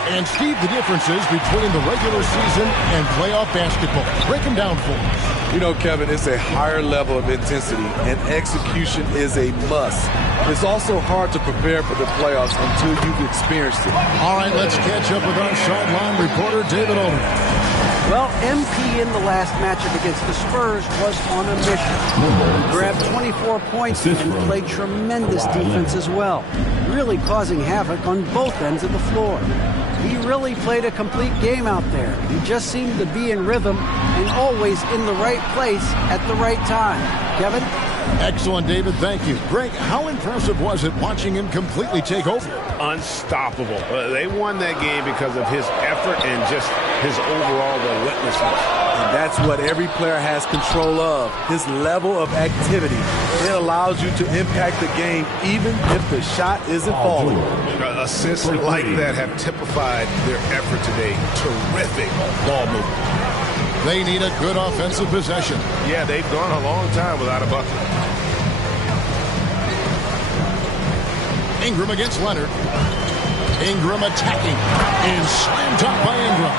And Steve, the differences between the regular season and playoff basketball. Break them down for us. You know, Kevin, it's a higher level of intensity, and execution is a must. It's also hard to prepare for the playoffs until you've experienced it. All right, let's catch up with our sideline reporter, David Olden. Well, MP in the last matchup against the Spurs was on a mission. He grabbed 24 points and played tremendous defense as well, really causing havoc on both ends of the floor. He really played a complete game out there. He just seemed to be in rhythm and always in the right place at the right time. Kevin? Excellent, David. Thank you. Greg, how impressive was it watching him completely take over? Unstoppable. They won that game because of his effort and just his overall relentlessness. And that's what every player has control of, his level of activity. It allows you to impact the game even if the shot isn't falling. Assists like that have typified their effort today. Terrific ball movement. They need a good offensive possession. Yeah, they've gone a long time without a bucket. Ingram against Leonard. Ingram attacking. And slammed up by Ingram.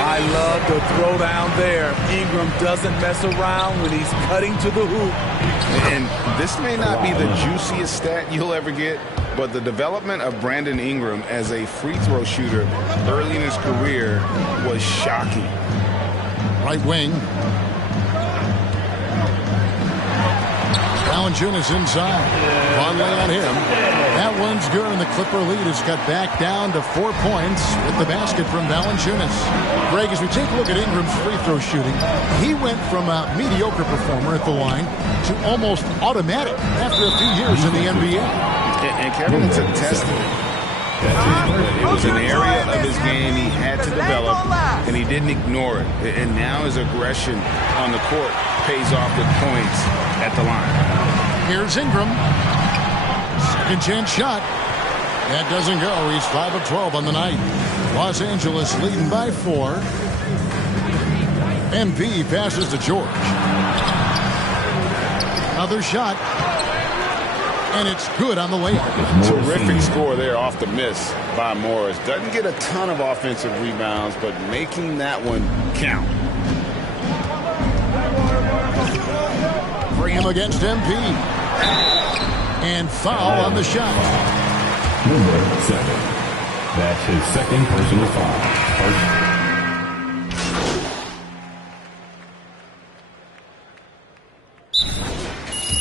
I love the throwdown there. Ingram doesn't mess around when he's cutting to the hoop. And this may not be the juiciest stat you'll ever get, but the development of Brandon Ingram as a free throw shooter early in his career was shocking. Right wing. Valanciunas inside. Vonleh on him. That one's good, and the Clipper lead has got back down to 4 points with the basket from Valanciunas. Greg, as we take a look at Ingram's free throw shooting, he went from a mediocre performer at the line to almost automatic after a few years in the NBA. And Kevin, it's a testament. It was an area of his game he had to develop, and he didn't ignore it. And now his aggression on the court pays off with points at the line. Here's Ingram. Second chance shot. That doesn't go. He's 5 of 12 on the night. Los Angeles leading by 4. MP passes to George. Another shot. And it's good on the layup. Terrific score there off the miss by Morris. Doesn't get a ton of offensive rebounds, but making that one count. Graham against MP. And foul on the shot. Number 7. That's his second personal foul.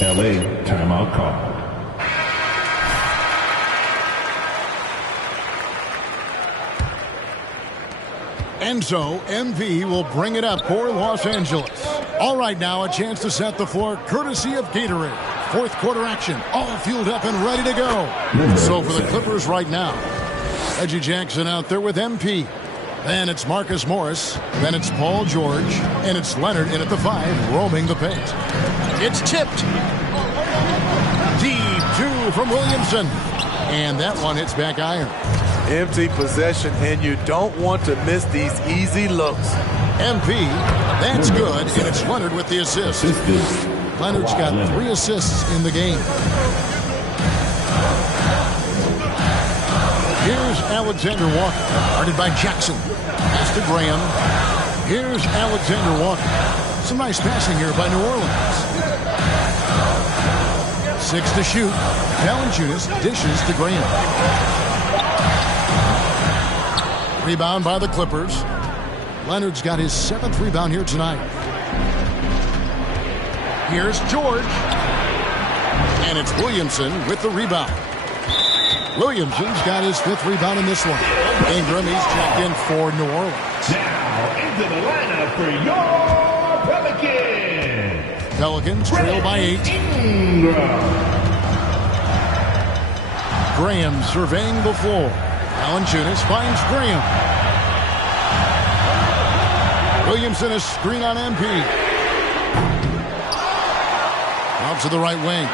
LA timeout call. And so, MP will bring it up for Los Angeles. All right, now a chance to set the floor courtesy of Gatorade. Fourth quarter action, all fueled up and ready to go. So for the Clippers right now, Reggie Jackson out there with MP. Then it's Marcus Morris. Then it's Paul George. And it's Leonard in at the 5, roaming the paint. It's tipped. Deep 2 from Williamson. And that one hits back iron. Empty possession, and you don't want to miss these easy looks. MP, that's good, and it's Leonard with the assist. Leonard's got 3 assists in the game. Here's Alexander Walker, guarded by Jackson. Pass to Graham. Here's Alexander Walker. Some nice passing here by New Orleans. 6 to shoot. Valanciunas dishes to Graham. Rebound by the Clippers. Leonard's got his 7th rebound here tonight. Here's George. And it's Williamson with the rebound. Williamson's got his 5th rebound in this one. Ingram, he's checked in for New Orleans. Now into the lineup for your Pelicans. Pelicans trail by 8. Ingram. Graham surveying the floor. Valanciunas finds Graham. Williamson a screen on MP. Out to the right wing.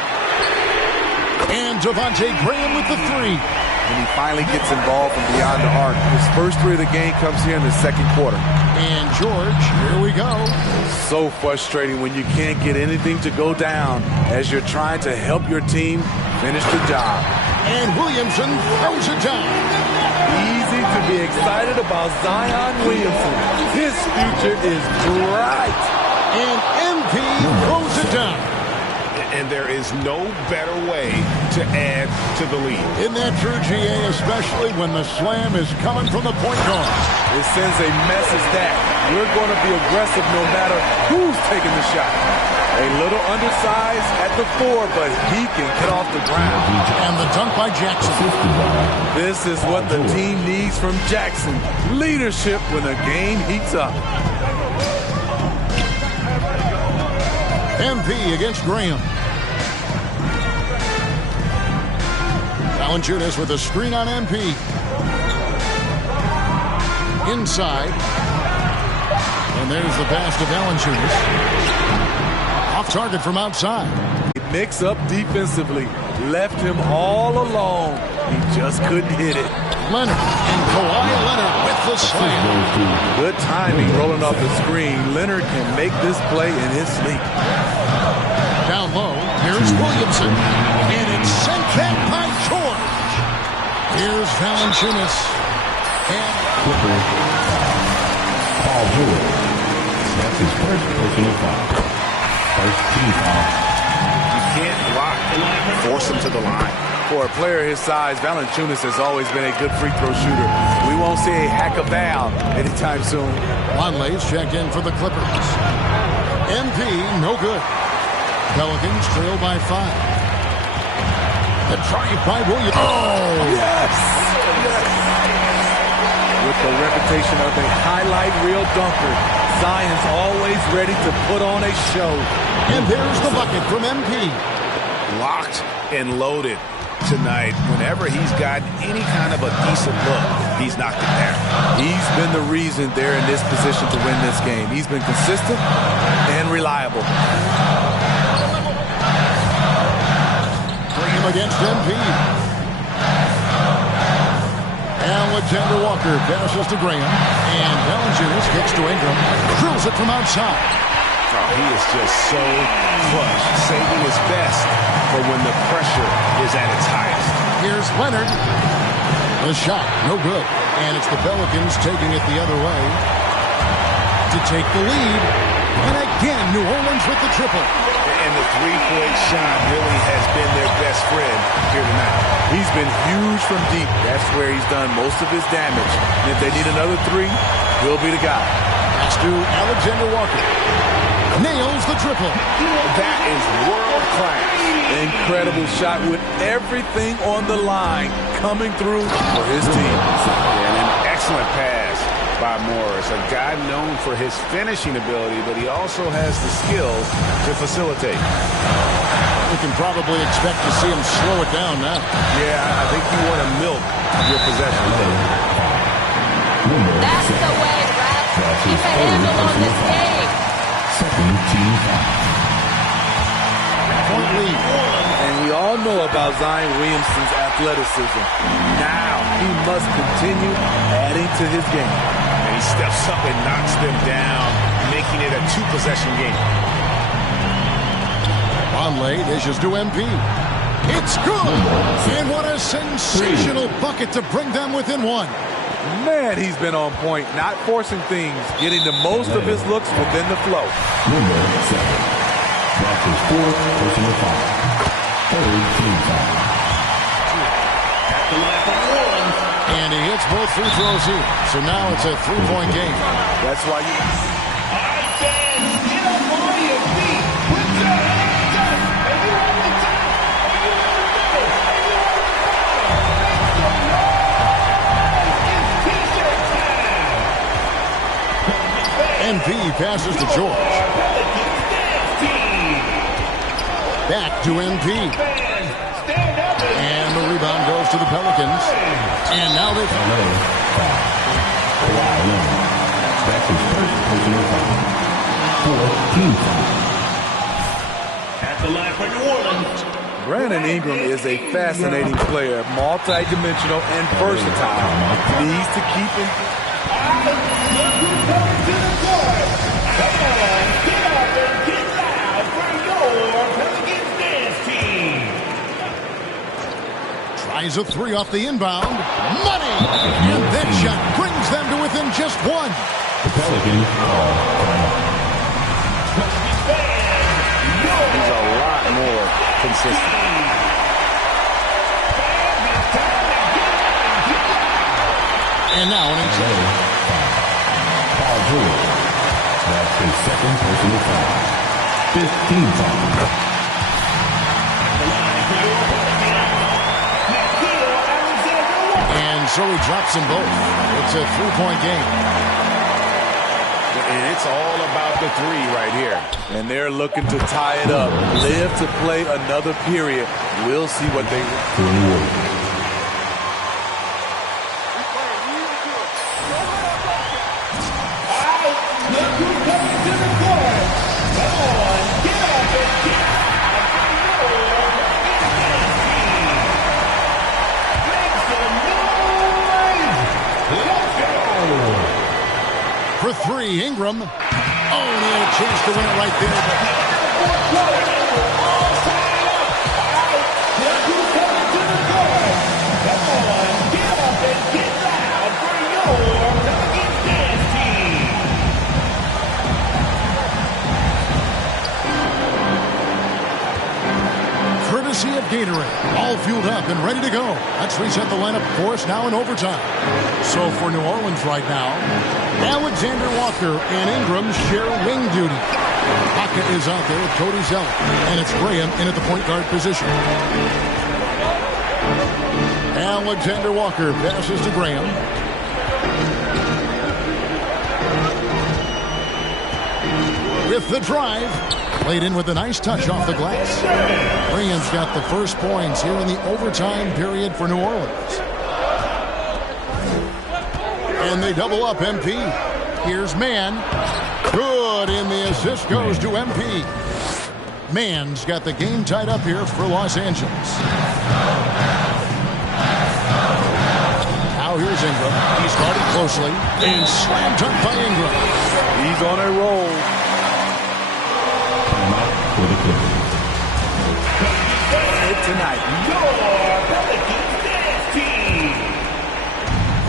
And Devontae Graham with the 3. And he finally gets involved from beyond the arc. His first 3 of the game comes here in the second quarter. And George, here we go. So frustrating when you can't get anything to go down as you're trying to help your team finish the job. And Williamson throws it down. Easy to be excited about Zion Williamson. His future is bright. And MP throws it down. and there is no better way to add to the lead. Isn't that true, GA, especially when the slam is coming from the point guard? It sends a message that we're going to be aggressive no matter who's taking the shot. A little undersized at the 4, but he can get off the ground. And the dunk by Jackson. This is what the team needs from Jackson. Leadership when the game heats up. MP against Graham. Valanciunas with a screen on MP. Inside. And there's the pass to Valanciunas. Off target from outside. He mixed up defensively. Left him all alone. He just couldn't hit it. Leonard and Kawhi Leonard with the slam. Good timing rolling off the screen. Leonard can make this play in his sleep. Down low, here's Williamson. And it's sent back by George. Here's Valanciunas. And Paul George. That's his first personal foul. First team foul. You can't block and force him to the line. For a player his size, Valanciunas has always been a good free throw shooter. We won't see a hack of Val anytime soon. Vonleh's checked in for the Clippers. MP, no good. Pelicans trail by 5. The drive by Williams. Oh! Yes! Yes! With the reputation of a highlight reel dunker, Zion's always ready to put on a show. And there's the bucket from MP. Locked and loaded tonight. Whenever he's gotten any kind of a decent look, he's knocked it down. He's been the reason they're in this position to win this game. He's been consistent and reliable. Graham against MP. Alexander Walker passes to Graham. And Valanciunas kicks to Ingram. Drills it from outside. Oh, he is just so clutch, saving his best for when the pressure is at its highest. Here's Leonard. The shot, no good. And it's the Pelicans taking it the other way to take the lead. And again, New Orleans with the triple. And the three-point shot really has been their best friend here tonight. He's been huge from deep. That's where he's done most of his damage. And if they need another 3, he'll be the guy. Pass to Alexander Walker. Nails the triple. That is world class. Incredible shot with everything on the line coming through for his team. And an excellent pass by Morris, a guy known for his finishing ability, but he also has the skills to facilitate. We can probably expect to see him slow it down now. Yeah, I think you want to milk your possession. That's the way, Ref. Keep a handle on this game. Second team foul. Point lead. And we all know about Zion Williamson's athleticism. Now he must continue adding to his game. And he steps up and knocks them down, making it a 2-possession game. Vonleh dishes to MP. It's good! And what a sensational bucket to bring them within 1. Man, he's been on point, not forcing things, getting the most of his looks within the flow. Number 7. That's his fourth personal foul. Third team foul. And he hits both free throws here. So now it's a 3-point game. That's why you... MP passes to George. Back to MP. And the rebound goes to the Pelicans. And now they... That's his first personal foul. Fourth team foul. At the line for New Orleans. Brandon Ingram is a fascinating player, multi-dimensional and versatile. Needs to keep him... Tries a 3 off the inbound. Money! And that shot brings them to within just 1. The Pelicans are He's a lot more consistent. And now an inside. Paul George. That's his second personal foul. 15 foul. And so he drops them both. It's a 3-point game. And it's all about the three right here. And they're looking to tie it up. Live to play another period. We'll see what they will. For three, Ingram. Oh, and he had a chance to win it right there. Courtesy of Gatorade, all fueled up and ready to go. Let's reset the lineup for us now in overtime. So for New Orleans right now, Alexander Walker and Ingram share wing duty. Pocket is out there with Cody Zeller, and it's Graham in at the point guard position. Alexander Walker passes to Graham. With the drive, played in with a nice touch off the glass. Graham's got the first points here in the overtime period for New Orleans. And they double up MP. Here's Mann. Good, and the assist goes to MP. Mann's got the game tied up here for Los Angeles. Now here's Ingram. He's guarded closely and slam dunk by Ingram. He's on a roll. For the Clippers. Tonight.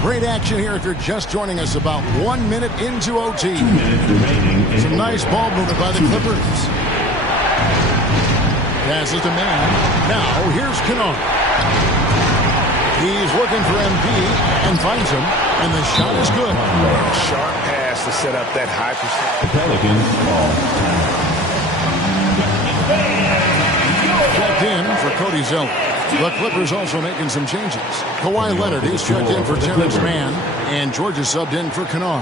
Great action here if you're just joining us about 1 minute into OT. 2 minutes remaining. Some nice ball movement by the Clippers. Passes to Mann. Now here's Kennard. He's looking for MP and finds him, and the shot is good. Sharp pass to set up that high percent. The Pelicans ball. Checked in for Cody Zeller. The Clippers also making some changes. Kawhi Leonard is checked in for Terrence Mann, and George is subbed in for Kennard.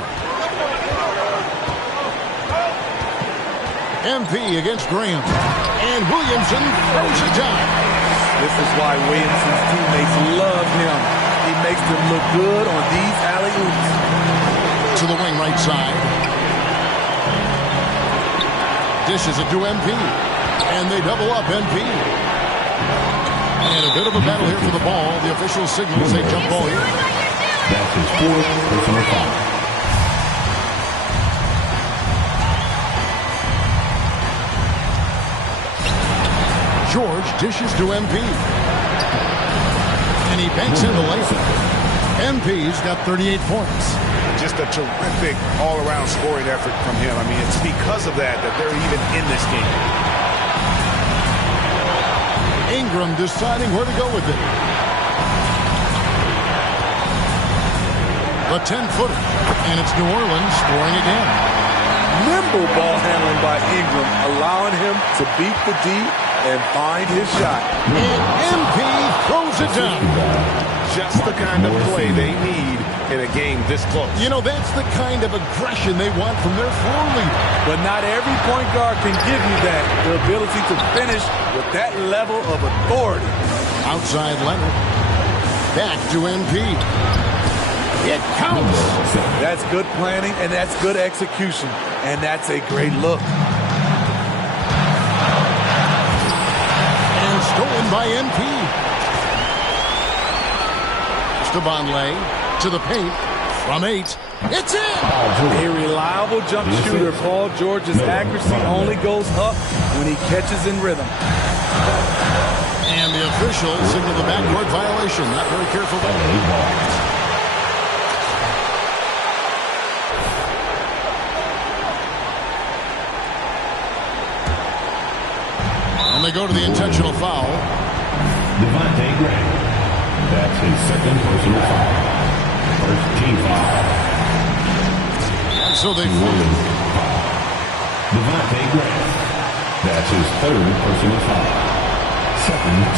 MP against Graham, and Williamson throws it down. This is why Williamson's teammates love him. He makes them look good on these alley-oops. To the wing right side. Dishes it to MP. And they double up MP. And a bit of a battle here for the ball. The official signals a jump ball here. That's his fourth personal foul. George dishes to MP. And he banks in the layup. MP's got 38 points. Just a terrific all-around scoring effort from him. I mean, it's because of that they're even in this game. Ingram deciding where to go with it. The 10-footer. And it's New Orleans scoring again. Nimble ball handling by Ingram, allowing him to beat the D and find his shot. And MP throws it down. Just the kind of play they need in a game this close. You know, that's the kind of aggression they want from their floor leader. But not every point guard can give you that. The ability to finish with that level of authority. Outside Leonard. Back to MP. It counts. That's good planning, and that's good execution. And that's a great look. And stolen by MP. Bonley to the paint from 8. It's in! A reliable jump shooter. Paul George's accuracy only goes up when he catches in rhythm. And the official signaled the backcourt violation. Not very careful there. And they go to the intentional foul. Devontae Graham. That's his second personal foul. First team foul. And so they Devontae Graham. That's his third personal foul.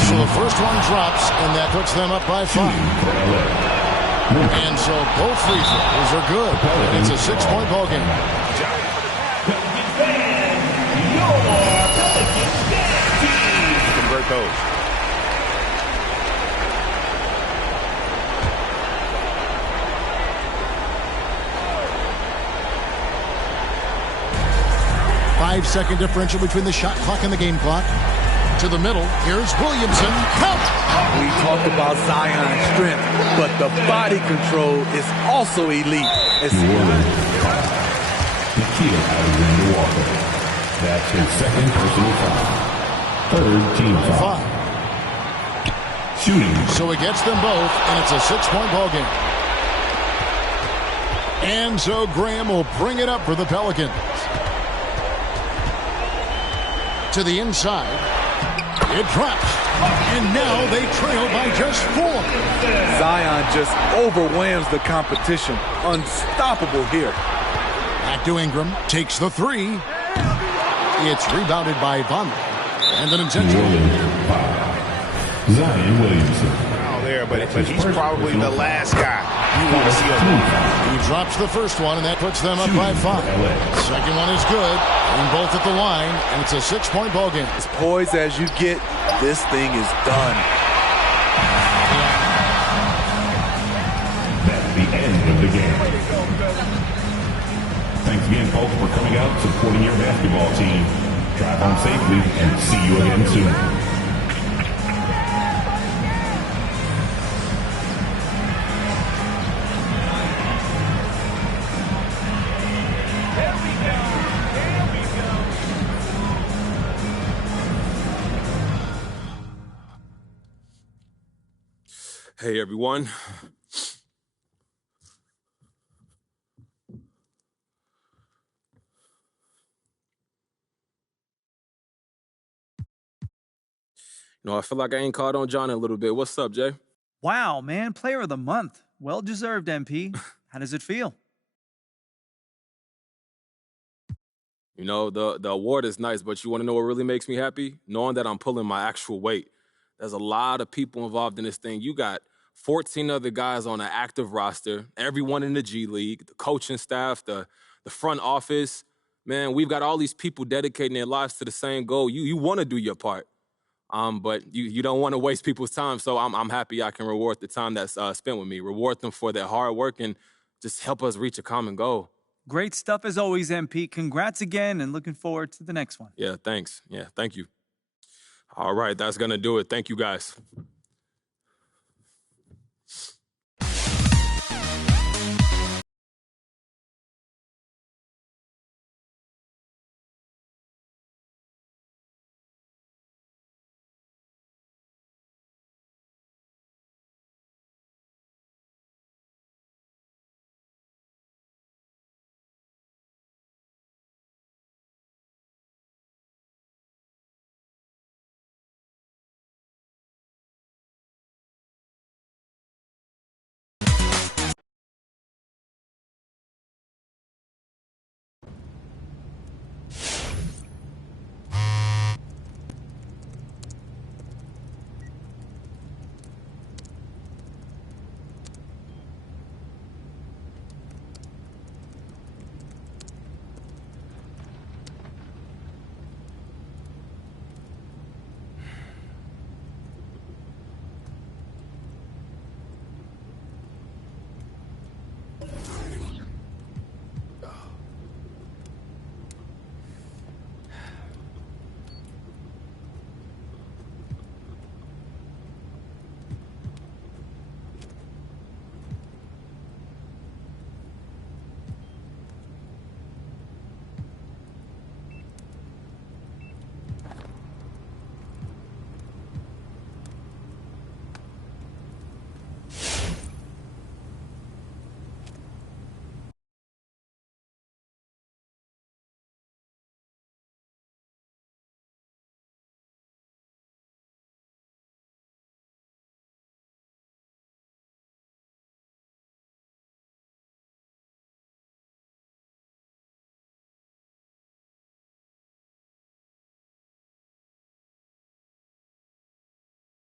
So the first one drops, and that puts them up by 5. And so both free throws are good. And it's a 6-point ball game. Convert those. Five-second differential between the shot clock and the game clock. To the middle, here's Williamson. Count! We talked about Zion's strength, but the body control is also elite. Nikita Alexander Walker. That's his second personal foul. Third team foul. Shooting. So he gets them both, and it's a 6-point ball game. And so Graham will bring it up for the Pelicans. To the inside. It drops. And now they trail by just 4. Zion just overwhelms the competition. Unstoppable here. Back to Ingram. Takes the 3. It's rebounded by Vonleh. And an intentional. Zion Williamson. Oh, there, but he's probably the last guy you want to see him. He drops the first one, and that puts them up by 5. Second one is good. And both at the line, and it's a 6-point ball game. As poised as you get, this thing is done. That's the end of the game. Thanks again, folks, for coming out and supporting your basketball team. Drive home safely and see you again soon. Hey, everyone. I feel like I ain't called on John in a little bit. What's up, Jay? Wow, man. Player of the month. Well deserved, MP. How does it feel? The award is nice, but you want to know what really makes me happy? Knowing that I'm pulling my actual weight. There's a lot of people involved in this thing. You got 14 other guys on an active roster, everyone in the G League, the coaching staff, the front office. Man, we've got all these people dedicating their lives to the same goal. You want to do your part, but you don't want to waste people's time. So I'm happy I can reward the time that's spent with me, reward them for their hard work, and just help us reach a common goal. Great stuff as always, MP. Congrats again, and looking forward to the next one. Yeah, thanks. Yeah, thank you. All right, that's going to do it. Thank you, guys.